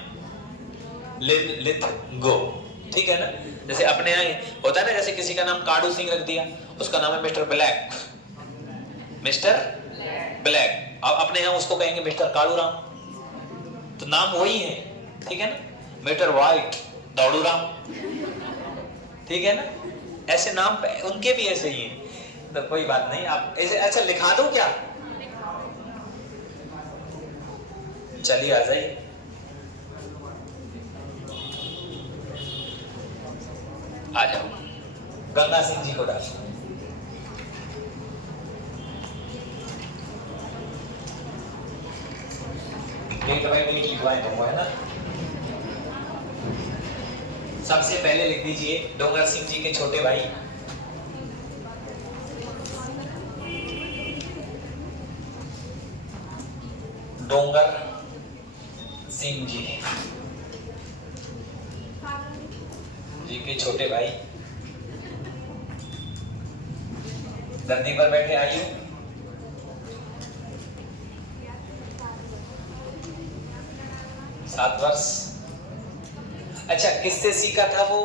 लिथगो, ठीक है ना। जैसे अपने यहाँ होता है ना, जैसे किसी का नाम काड़ू सिंह रख दिया, उसका नाम है मिस्टर ब्लैक, मिस्टर ब्लैक। अब अपने यहाँ उसको कहेंगे मिस्टर काड़ू राम, तो नाम वही है, ठीक है ना। मिस्टर व्हाइट, दौड़ू राम, ठीक है ना। ऐसे नाम उनके भी ऐसे ही है, तो कोई बात नहीं। आप ऐसे अच्छा लिखा दो क्या? चलिए आ जाइए। आ जाओ, गंगा सिंह जी को डालो। डेट बाई डेट लिखवाए होंगे, है ना। सबसे पहले लिख दीजिए डोंगर सिंह जी के छोटे भाई डोंगर सिंह जी के छोटे भाई, गद्दी पर बैठे आयु 7 वर्ष। अच्छा, किससे सीखा था वो?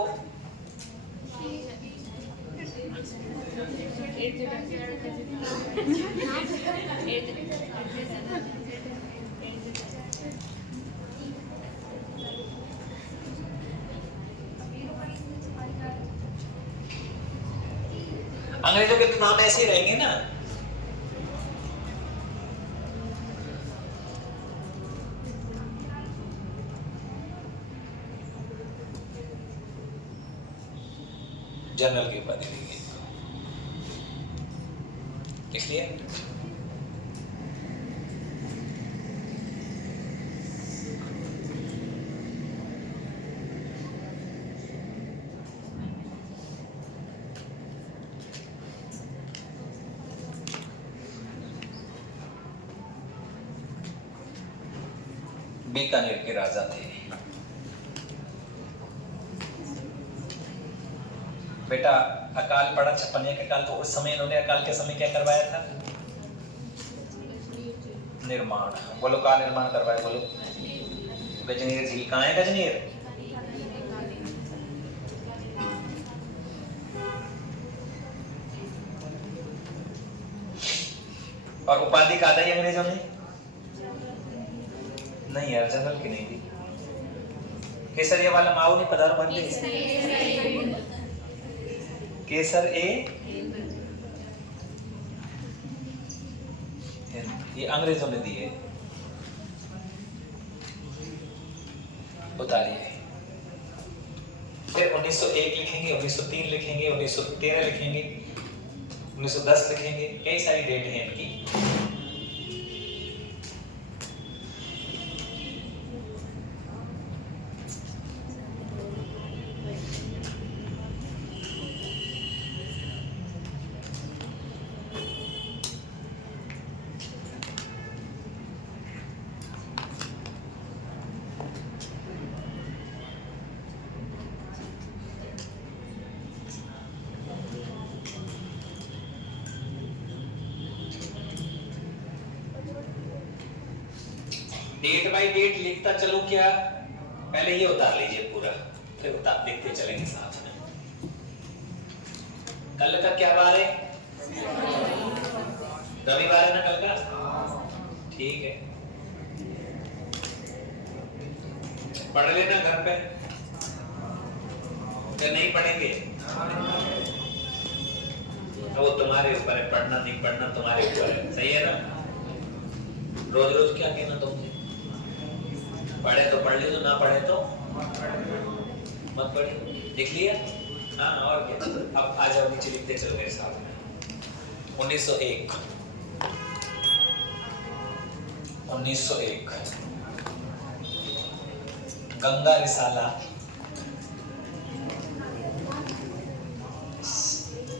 अंग्रेजों के तो नाम ऐसे ही रहेंगे ना। जनरल के उपाधि देंगे, इसलिए बीकानेर के राजा थे। बेटा अकाल पड़ा, छपनिया के अकाल, तो उस समय इन्होंने अकाल के समय क्या करवाया था? निर्माण। बोलो का निर्माण करवाया? बोलो। गजनीर झील कहाँ है? गजनीर और उपाधि का दी अंग्रेजों ने? नहीं यार, जनरल की नहीं दी। केसरिया वाला माओ नहीं पधारो बनते, केसर ए ये अंग्रेजों ने दिए, उतारिए। फिर 1901 लिखेंगे, 1903 लिखेंगे, 1913 लिखेंगे, 1910 लिखेंगे, कई सारी डेट है इनकी। डेट बाई डेट लिखता चलो क्या? पहले ये उतार लीजिए पूरा, फिर उतार देखते चलेंगे साथ में। कल का क्या बार है? रविवार है ना कल का? ठीक है, पढ़ लेना घर पे। तो नहीं पढ़ेंगे तो वो तुम्हारे ऊपर है, पढ़ना नहीं पढ़ना तुम्हारे ऊपर है, सही है ना। रोज रोज क्या कहना तुमसे, पढ़े तो पढ़ ले, तो ना पढ़े तो मत पढ़े। लिख लिया? हाँ, और क्या। अब आ जाओ नीचे, लिखते चलो मेरे साथ में। 1901 गंगा रिसाला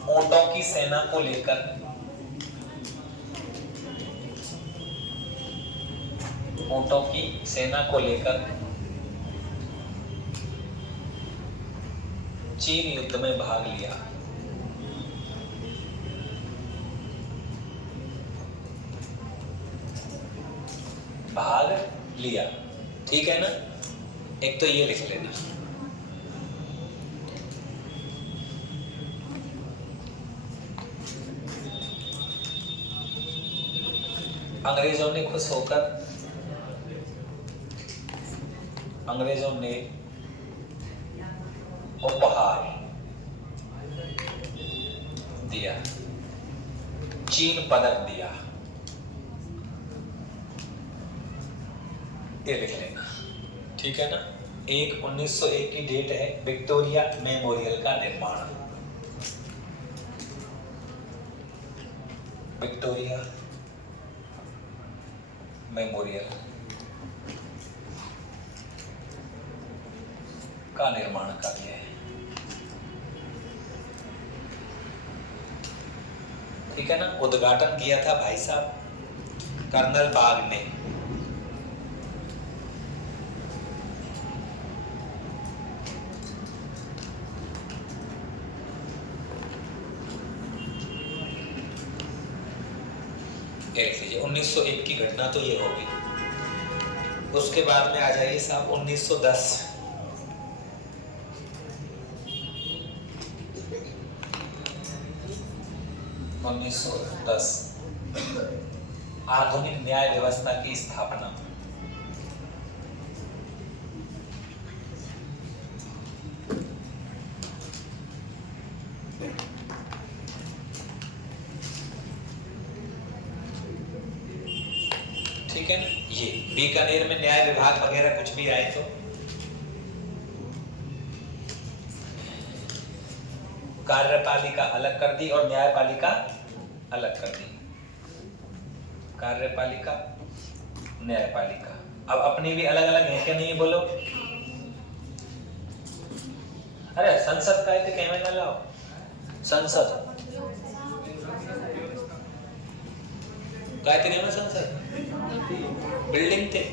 ऊंटों की सेना को लेकर चीन युद्ध में भाग लिया। ठीक है ना। एक तो ये लिख लेना, अंग्रेजों ने खुश होकर अंग्रेजों ने उपहार दिया, चीन पदक दिया। ये लिख लेना, ठीक है ना। 1901 की डेट है, विक्टोरिया मेमोरियल का निर्माण। विक्टोरिया मेमोरियल का निर्माण कार्य है, ठीक है ना। उद्घाटन किया था भाई साहब कर्नल बाग ने। देख लीजिए 1901 की घटना तो ये होगी। उसके बाद में आ जाइए साहब 1910। आधुनिक न्याय व्यवस्था की स्थापना। ठीक है ना। ये बीकानेर में न्याय विभाग वगैरह कुछ भी आए तो कार्यपालिका अलग कर दी और न्यायपालिका अलग कर दी। कार्यपालिका न्यायपालिका अब अपनी भी अलग अलग है क्या, नहीं बोलो। अरे संसद का है कहने ना लाओ, संसद काय थे ना, संसद बिल्डिंग थे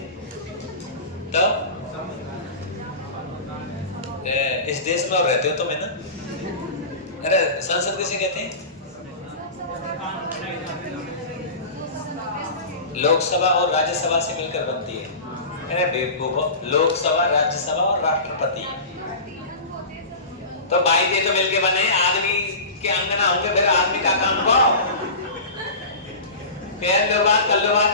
तब इस देश में और रहते हो तो मैं ना। अरे संसद किसे कहते हैं? लोकसभा और राज्यसभा से मिलकर बनती है। अरे बेवकूफ, लोकसभा, राज्यसभा और राष्ट्रपति तो भाई ये तो मिलके बने। आदमी के अंग ना होंगे फिर आदमी का काम को कह लो बात कर लो बात।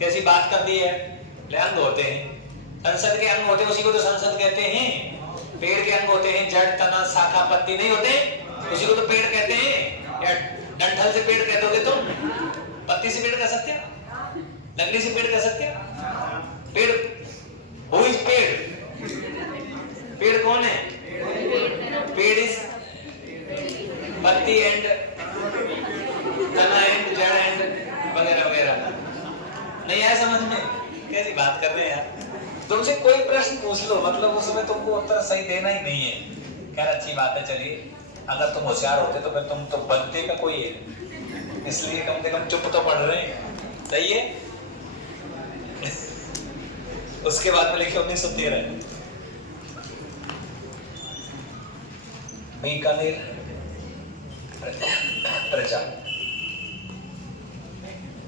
कैसी बात कर दी है। ले अंग होते हैं, संसद के अंग होते हैं, उसी को तो संसद कहते हैं। पेड़ के अंग होते हैं, जड़, तना, शाखा, पत्ती नहीं होते, उसी को तो पेड़ कहते हैं। या डंठल से पेड़ कह दोगे तुम, पत्ती से पेड़ कह सकते हो, लकड़ी से पेड़ कह सकते हो। पेड़ हु इज पेड़? पेड़ कौन है? पेड़ इज पत्ती एंड तना एंड जड़ एंड वगैरह वगैरह। नहीं आया समझ में? कैसी बात कर रहे हैं यार। तुमसे कोई प्रश्न पूछ लो, मतलब उसमें तुमको उत्तर सही देना ही नहीं है। खैर अच्छी बात है, चलिए अगर तुम होशियार होते तो फिर तुम तो बनते का कोई है, इसलिए कम से कम चुप तो पढ़ रहे हैं। सही है। उसके बाद में लिखे 1913 बीकानेर प्रजा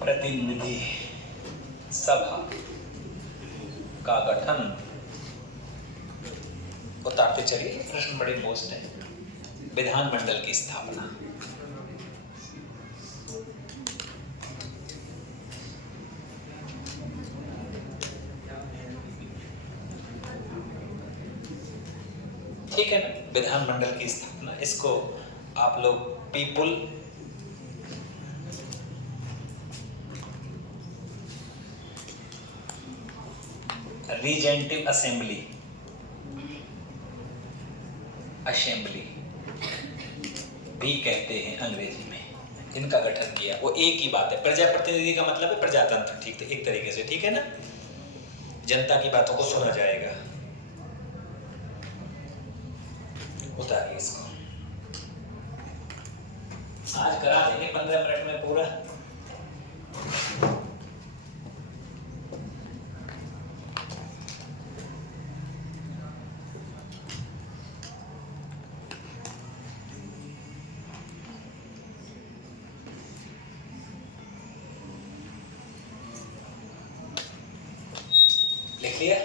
प्रतिनिधि सभा का गठन। उतारते चलिए, प्रश्न बड़े मोस्ट है। विधानमंडल की स्थापना। ठीक है ना, विधानमंडल की स्थापना। इसको आप लोग पीपुल रीजेंटिव असेंबली भी कहते हैं अंग्रेजी में। इनका गठन किया, वो एक ही बात है। प्रजा प्रतिनिधि का मतलब है प्रजातंत्र, ठीक है, एक तरीके से, ठीक है ना। जनता की बातों को सुना जाएगा। उतारिए इसको, आज करा देंगे 15 मिनट में पूरा। लिख लिया?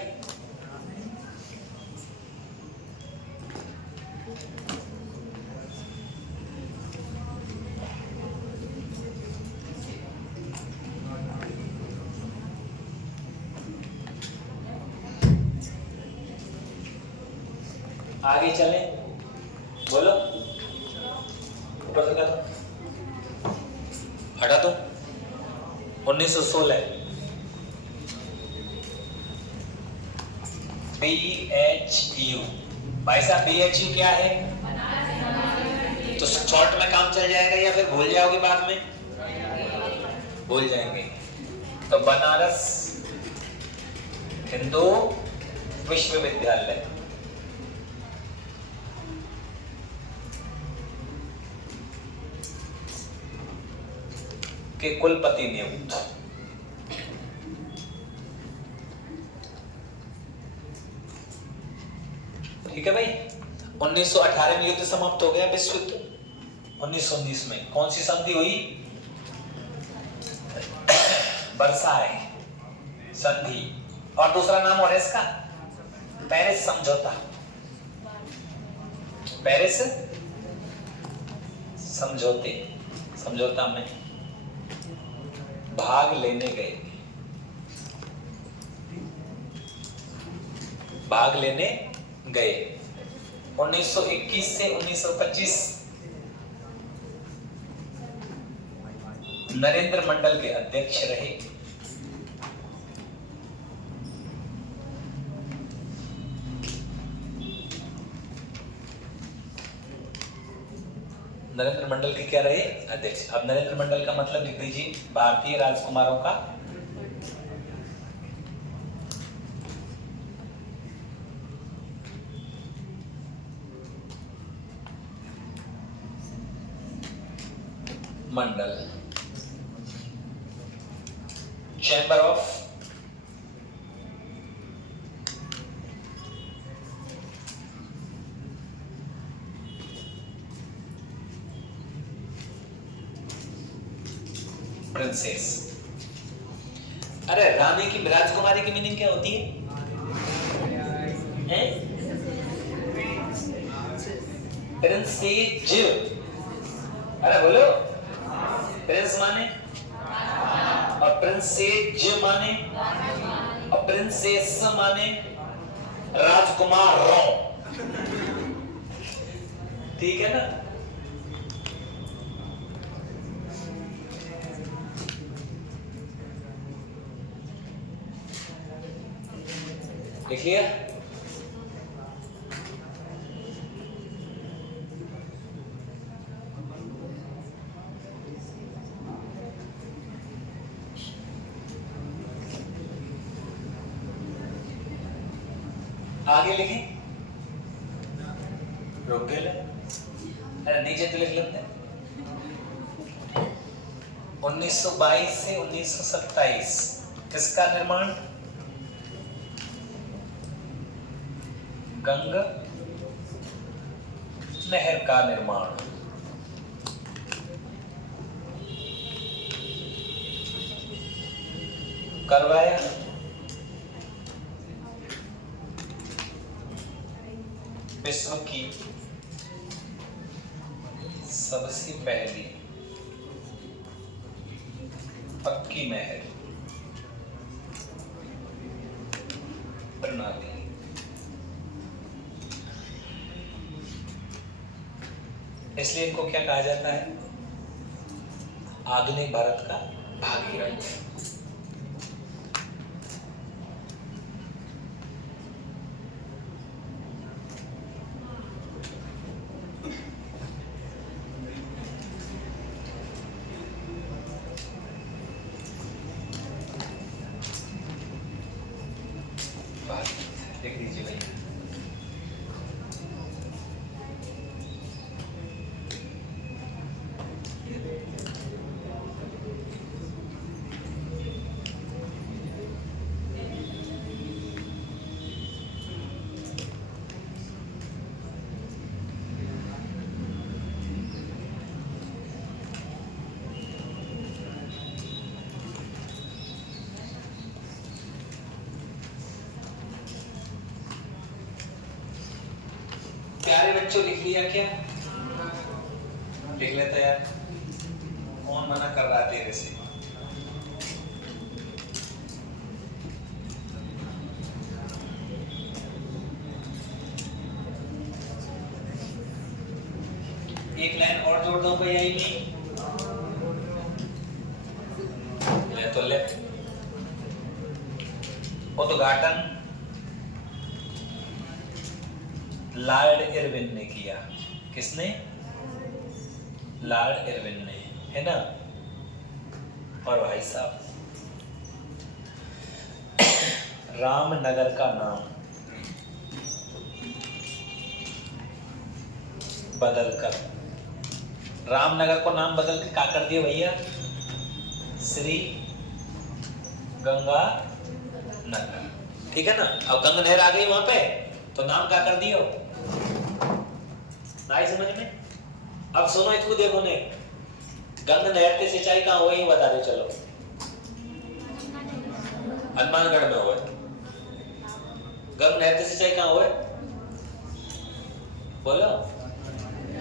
आगे चलें, बोलो ऊपर से कर हटा दो। 1916 BHU। भाई साहब BHU क्या है? तो शॉर्ट में काम चल जाएगा या फिर भूल जाओगे बाद में? भूल जाएंगे। तो बनारस हिंदू विश्वविद्यालय। के कुलपति नियुक्त। ठीक है भाई। 1918 में युद्ध समाप्त हो गया, विश्व युद्ध। 1919 में कौन सी संधि हुई? वर्साय संधि। और दूसरा नाम और इसका पेरिस समझौता। पेरिस समझौते, समझौता में भाग लेने गए, भाग लेने गए। 1921 से 1925 नरेंद्र मंडल के अध्यक्ष रहे। नरेंद्र मंडल के क्या रहे? अध्यक्ष। अब नरेंद्र मंडल का मतलब लिख दीजिए, भारतीय राजकुमारों का मंडल, चैम्बर ऑफ प्रिंसेस। अरे रानी की, राजकुमारी की मीनिंग क्या होती है? प्रिंसेज। अरे बोलो, प्रिंस माने और प्रिंसेज माने और प्रिंसेस माने राजकुमार। ठीक है ना? लिख लिया? आगे लिखें? रुक गए? अरे नीचे तो लिख लेते हैं। 1922 से 1927 किसका निर्माण? गंगा नहर का निर्माण। करवाया। विश्व की सबसे पहली पक्की नहर प्रणाली। इसलिए इनको क्या कहा जाता है? आधुनिक भारत का भागीरथ। लिख दीजिए भैया। प्यारे बच्चों लिख लिया क्या? लिख लेते यार, कौन मना कर रहा है तेरे से? एक लाइन और जोड़ दो कोई आई नहीं, ले तो ले। उद्घाटन लॉर्ड इरविन ने किया। किसने? लॉर्ड इरविन ने, है ना। और भाई साहब रामनगर का नाम बदलकर, रामनगर को नाम बदल के क्या कर दिया भैया? श्री गंगा नगर, ठीक है ना। अब गंगा नहर आ गई वहां पे, तो नाम क्या कर दियो? नहीं समझ में? अब सुनो इसको, देखो ने गंगा नहर की सिंचाई कहाँ हुई बता दो। चलो हनुमानगढ़ में हुआ। गंगा नहर की सिंचाई कहाँ हुआ? बोलो।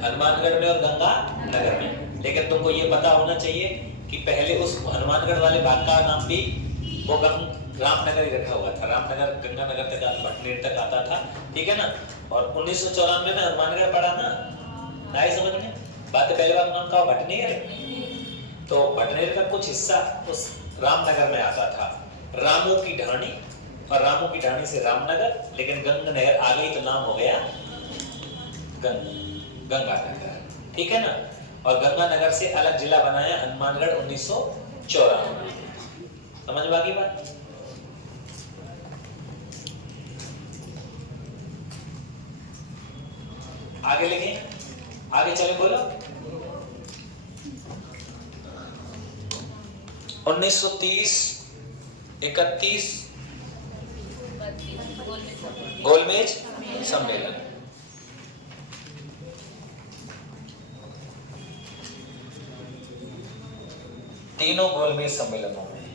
हनुमानगढ़ में और गंगा नगर में। लेकिन तुमको ये पता होना चाहिए कि पहले उस हनुमानगढ़ वाले बाग का नाम भी वो रामनगर ही रखा हुआ था। रामनगर गंगानगर तक भटनेर तक आता था, ठीक है ना। और 1994 में हनुमानगढ़ पड़ा ना, नहीं समझ में? बात पहले बार नाम का भटनेर, तो भटनेर का कुछ हिस्सा उस रामनगर में आता था। रामू की ढाणी, और रामू की ढाणी से रामनगर, लेकिन गंगा नहर आ गई तो नाम हो गया गंगानगर, ठीक है ना। और गंगानगर से अलग जिला बनाया हनुमानगढ़ 1994 में। समझ में आ गई बात? आगे लिखें, आगे चले, बोलो। 1930, 31 गोलमेज सम्मेलन। तीनों गोलमेज सम्मेलनों में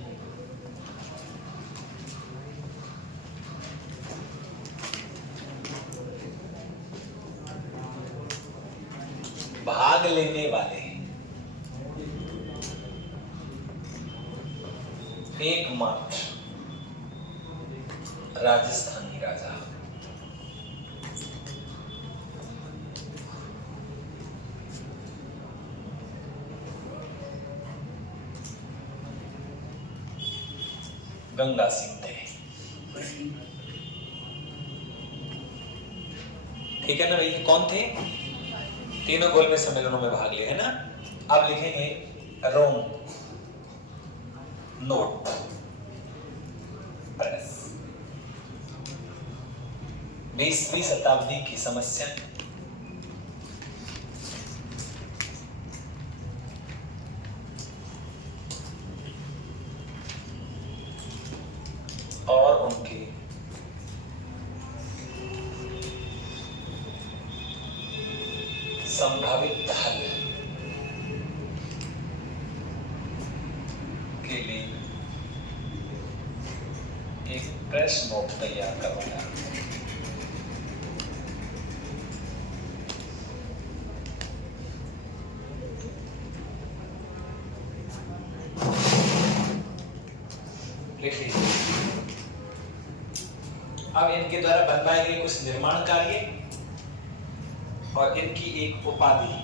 भाग लेने वाले एकमात्र राजस्थानी राजा गंगा सिंह थे, ठीक है ना भाई। कौन थे? तीनों गोलमेज सम्मेलनों में भाग लिए, है ना। अब लिखेंगे रोम नोट प्रेस। 20वीं शताब्दी की समस्या और उनके संभावित हल के लिए एक प्रेस नोट तैयार करवाया। लिखिए, अब इनके द्वारा बनवाए गए कुछ निर्माण कार्य और इनकी एक उपाधि।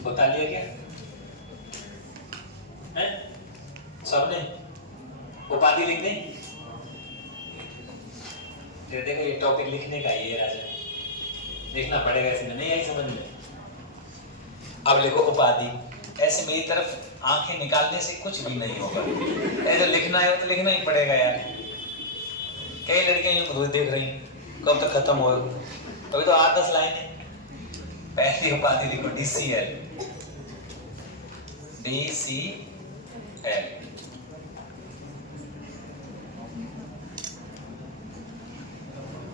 बता लिया क्या है? सबने उपाधि लिख दें। फिर देखो ये टॉपिक लिखने का ये राजा लिखना पड़ेगा, इसमें नहीं आई समझ में। अब लिखो उपाधि। ऐसे मेरी तरफ आंखें निकालने से कुछ भी नहीं होगा। ऐसे लिखना है तो लिखना ही पड़ेगा यार। कई लड़कियां यूं देख रही कब तक खत्म हो, अभी तो 8-10 लाइनें। पहली उपाधि लिखो DCL।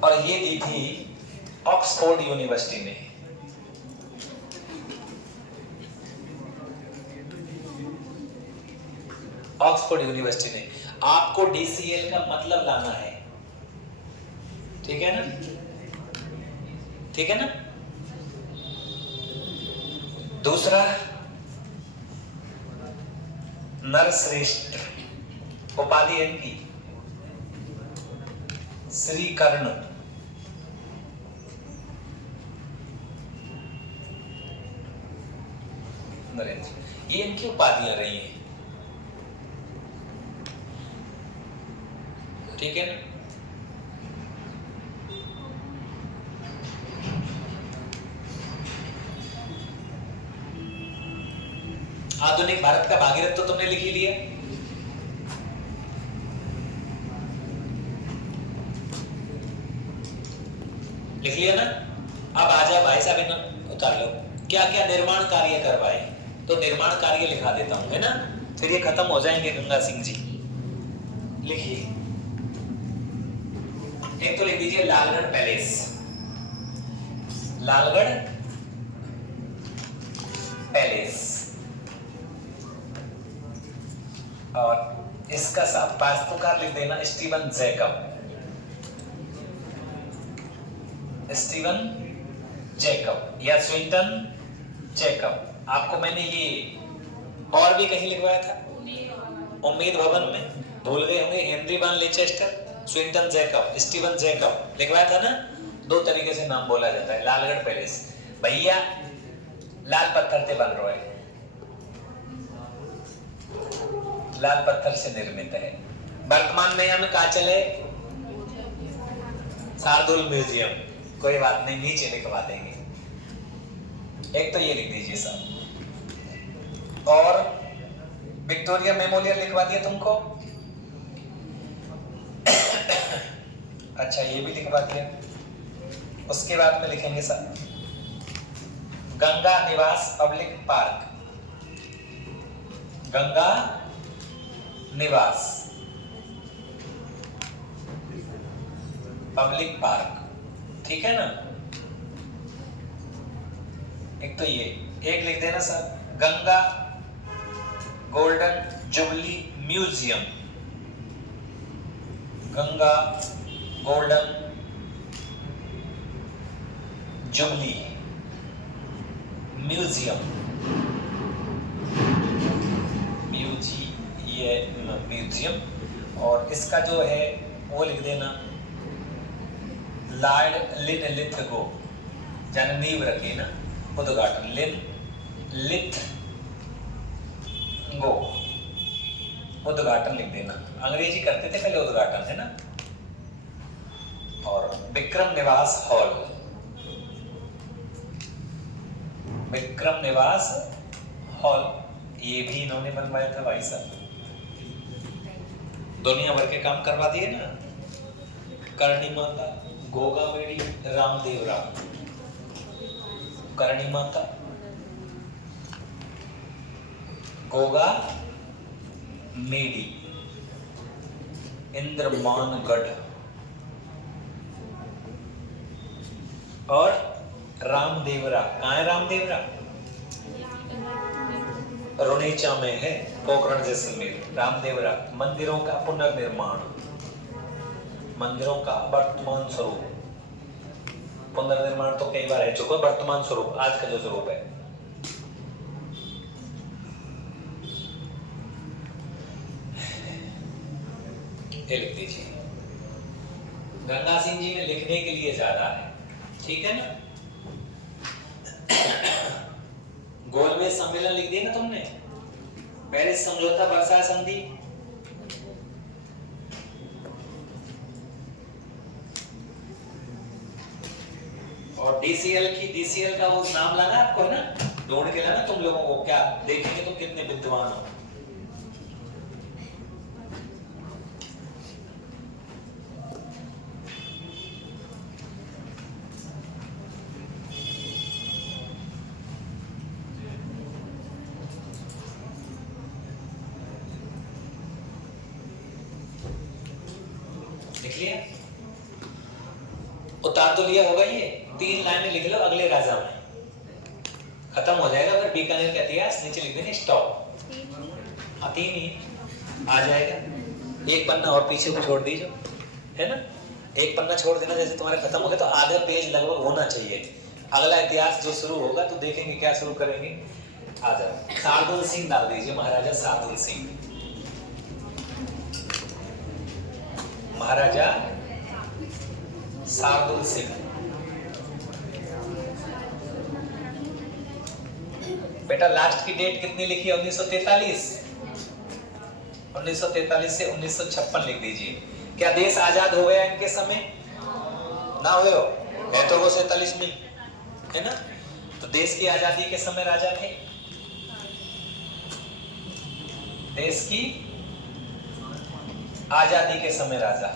और ये दी थी ऑक्सफोर्ड यूनिवर्सिटी ने। ऑक्सफोर्ड यूनिवर्सिटी ने। आपको DCL का मतलब लाना है, ठीक है ना, ठीक है ना। दूसरा, नरश्रेष्ठ उपाधि है इनकी, श्री कर्ण, नरेंद्र, ये इनकी उपाधियां रही हैं, ठीक है ना। आधुनिक भारत का भागीरथ तो तुमने लिख ही लिया, लिख लिया ना। अब आजा भाई साहब, इन्हें उतार लो। क्या क्या निर्माण कार्य करवाए, तो निर्माण कार्य लिखा देता हूं, है ना, फिर ये खत्म हो जाएंगे। गंगा सिंह जी लिखिए, एक तो लिख दीजिए लालगढ़ पैलेस, लालगढ़ पैलेस, और इसका वास्तुकार लिख देना स्टीवन जैकब, स्टीवन जैकब या स्विंटन जैकब। आपको मैंने ये और भी कहीं लिखवाया था, उम्मीद भवन में, भूल गए होंगे, Henry one Leicester, Swinton Jacob, Steven Jacob लिखवाया था ना। दो तरीके से नाम बोला जाता है। लालगढ़ पैलेस भैया लाल पत्थर से बन रहा है, लाल पत्थर से निर्मित है। वर्तमान में हमें कहा चले शार्दुल म्यूजियम, कोई बात नहीं, नीचे लिखवा देंगे। एक तो ये लिख दीजिए साहब, और विक्टोरिया मेमोरियल लिखवा दिया तुमको। अच्छा ये भी लिखवा दिया। उसके बाद में लिखेंगे साहब गंगा निवास पब्लिक पार्क, गंगा निवास पब्लिक पार्क, ठीक है ना। एक तो ये, एक लिख देना sir Ganga golden jubilee museum, Ganga golden jubilee museum, museum. और इसका जो है वो लिख देना लॉर्ड लिनलिथगो, जाने नींव रखी ना, उद्घाटन लिनलिथगो, उद्घाटन लिख देना। अंग्रेजी करते थे पहले, उद्घाटन है ना। और विक्रम निवास हॉल, विक्रम निवास हॉल, ये भी इन्होंने बनवाया था भाई साहब, दुनिया भर के काम करवा दिए ना। करणी माता, गोगा मेडी, रामदेव राम, करणी माता, गोगा मेडी, इंद्रमानगढ़ और रामदेवरा। कहाँ है रामदेवरा? रुणेचा में है, पोखरण जैसलमेर। रामदेवरा मंदिरों का पुनर्निर्माण, मंदिरों का वर्तमान स्वरूप। पुनर्निर्माण तो कई बार है चुका, वर्तमान स्वरूप आज का जो स्वरूप है। ये लिख दीजिए। गंगा सिंह जी में लिखने के लिए ज्यादा है, ठीक है ना। गोलमेज सम्मेलन लिख दिया ना तुमने, पेरिस समझौता, वर्साय संधि, और डीसीएल का वो नाम लाना आपको, है ना, ढूंढ के लाना तुम लोगों को। क्या देखेंगे तुम कितने विद्वान हो। लिख लिया, उतार तो लिया होगा। ये 3 लाइनें लिख लो अगले राजा में, खत्म हो जाएगा। अगर बीकानेर का इतिहास नीचे लिख देंगे स्टॉप। 3 ही आ जाएगा। एक पन्ना और पीछे को छोड़ दीजिए, है ना, एक पन्ना छोड़ देना, जैसे तुम्हारे खत्म हो गए तो आधा पेज लगभग होना चाहिए। अगला इतिहास जो शुरू होगा तो देखेंगे क्या शुरू करेंगे। आ जाओ, शार्दुल सिंह डाल दीजिए, महाराजा शार्दुल सिंह, महाराजा शार्दुल सिंह। बेटा लास्ट की डेट कितनी लिखी है? 1943। 1943 से 1956 लिख दीजिए। क्या देश आजाद हो गया इनके समय? ना हुए हो, है तो वो 47 में, है ना। तो देश की आजादी के समय राजा थे, देश की आजादी के समय राजा।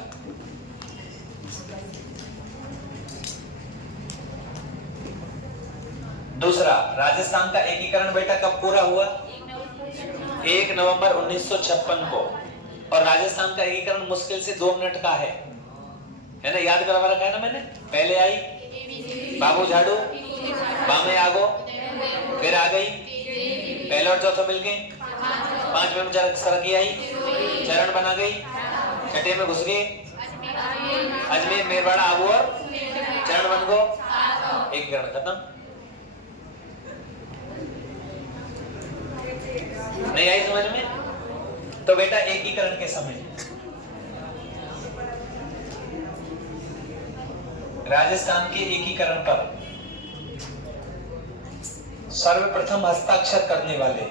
दूसरा, राजस्थान का एकीकरण बेटा कब पूरा हुआ? 1 नवंबर 1956 को। और राजस्थान का एकीकरण मुश्किल से 2 मिनट का है ना, याद करवा रखा है ना मैंने। पहले आई बाबू झाड़ू, बामे आगो, फिर आ गई पहले और चौथा मिलके, 5वें में सरकी आई, चरण बना गई, छठे में घुस गए अजमेर मेरवाड़ा आबू और चरण बन गो, एकीकरण खत्म। नहीं आई समझ में? तो बेटा एकीकरण के समय राजस्थान के एकीकरण पर सर्वप्रथम हस्ताक्षर करने वाले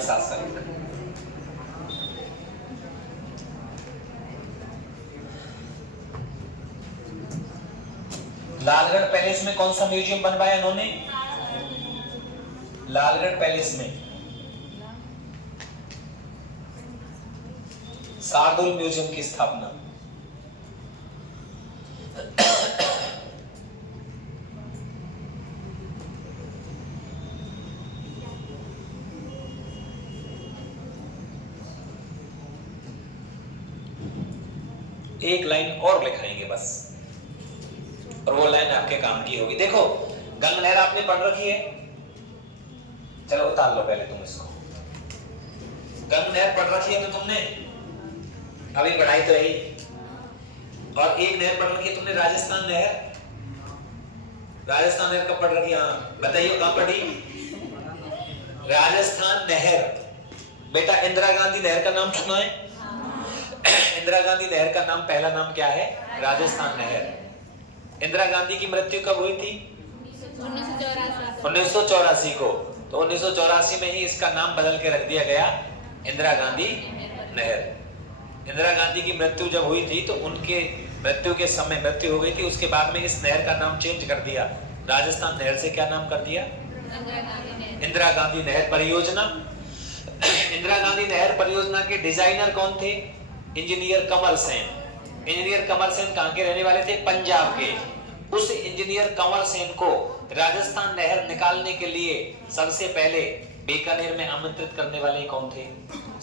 शासक लालगढ़ पैलेस में कौन सा म्यूजियम बनवाया इन्होंने? लालगढ़ पैलेस में शार्दुल म्यूजियम की स्थापना। एक लाइन और लिखाएंगे बस, और वो लाइन आपके काम की होगी। देखो गंग नहर आपने पढ़ रखी है, चलो उतार लो पहले तुम इसको। गंग नहर पढ़ रखी है तो तुमने, अभी पढ़ाई तो रही। और एक नहर पढ़ रखी है तुमने, राजस्थान नहर। राजस्थान नहर कब पढ़ रखी है? हाँ बताइए कहां पढ़ी? राजस्थान नहर। बेटा इंदिरा गांधी नहर का नाम सुना है? इंदिरा गांधी नहर का नाम, पहला नाम क्या है? राजस्थान नहर। इंदिरा गांधी की मृत्यु कब हुई थी? 1984 को। तो 1984 में ही इसका नाम बदल के रख दिया गया इंदिरा गांधी नहर। इंदिरा गांधी की मृत्यु जब हुई थी तो उनके मृत्यु के समय मृत्यु हो गई थी, उसके बाद में इस नहर का नाम चेंज कर दिया, राजस्थान नहर से क्या नाम कर दिया? इंदिरा गांधी नहर परियोजना। इंदिरा गांधी नहर परियोजना के डिजाइनर कौन थे? इंजीनियर कंवर सेन। इंजीनियर कंवर सेन कहां के रहने वाले थे? पंजाब के। उस इंजीनियर कंवर सेन को राजस्थान नहर निकालने के लिए सबसे पहले बीकानेर में आमंत्रित करने वाले कौन थे?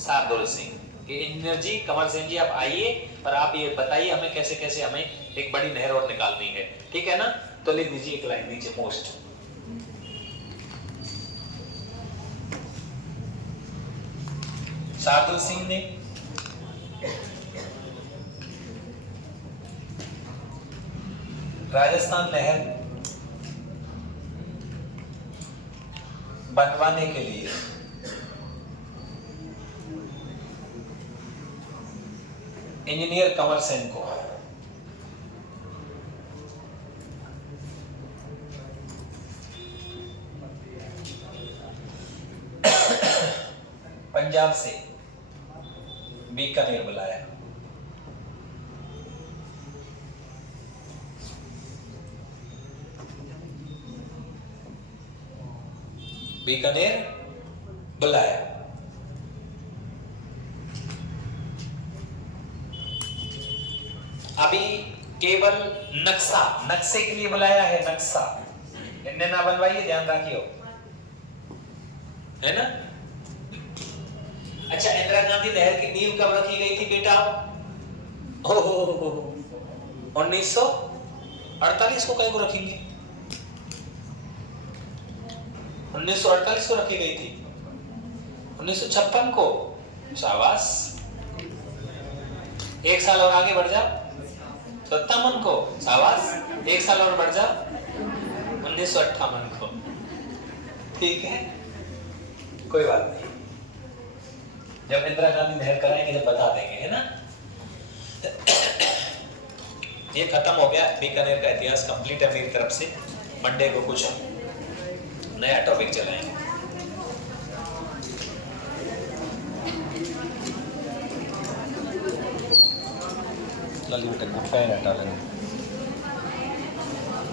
शार्दुल सिंह। कि इंजीनियर जी, कंवर सेन जी आप आइए और आप ये बताइए हमें कैसे कैसे हमें एक बड़ी नहर और निकालनी है, ठीक है ना। तो लिख दीजिए एक लाइन नीचे, पोस्ट। शार्दुल सिंह ने राजस्थान नहर बनवाने के लिए इंजीनियर कंवर सेन को पंजाब से बीकानेर बुलाया। बीकानेर बुलाया। अभी केवल नक्शा, नक्शे के लिए बुलाया है, नक्शा इनने ना बनवाइए, ध्यान रखियो, है ना। अच्छा, इंदिरा गांधी नहर की नींव कब रखी गई थी बेटा? 1900 48 को कई को रखेंगे? 1948 को रखी गई थी। 1956 को, शाबाश। एक साल और आगे बढ़ जाओ, 57 को, शाबाश। एक साल और बढ़ जाओ, 1958 को। ठीक है, कोई बात नहीं, जब इंदिरा गांधी नहर कराएंगे जब बता देंगे, है ना। ये खत्म हो गया बीकानेर का इतिहास, कंप्लीट है मेरी तरफ से। मंडे को कुछ नया टॉपिक चलाएंगे। लाली बेटा फैन हटा लेंगे।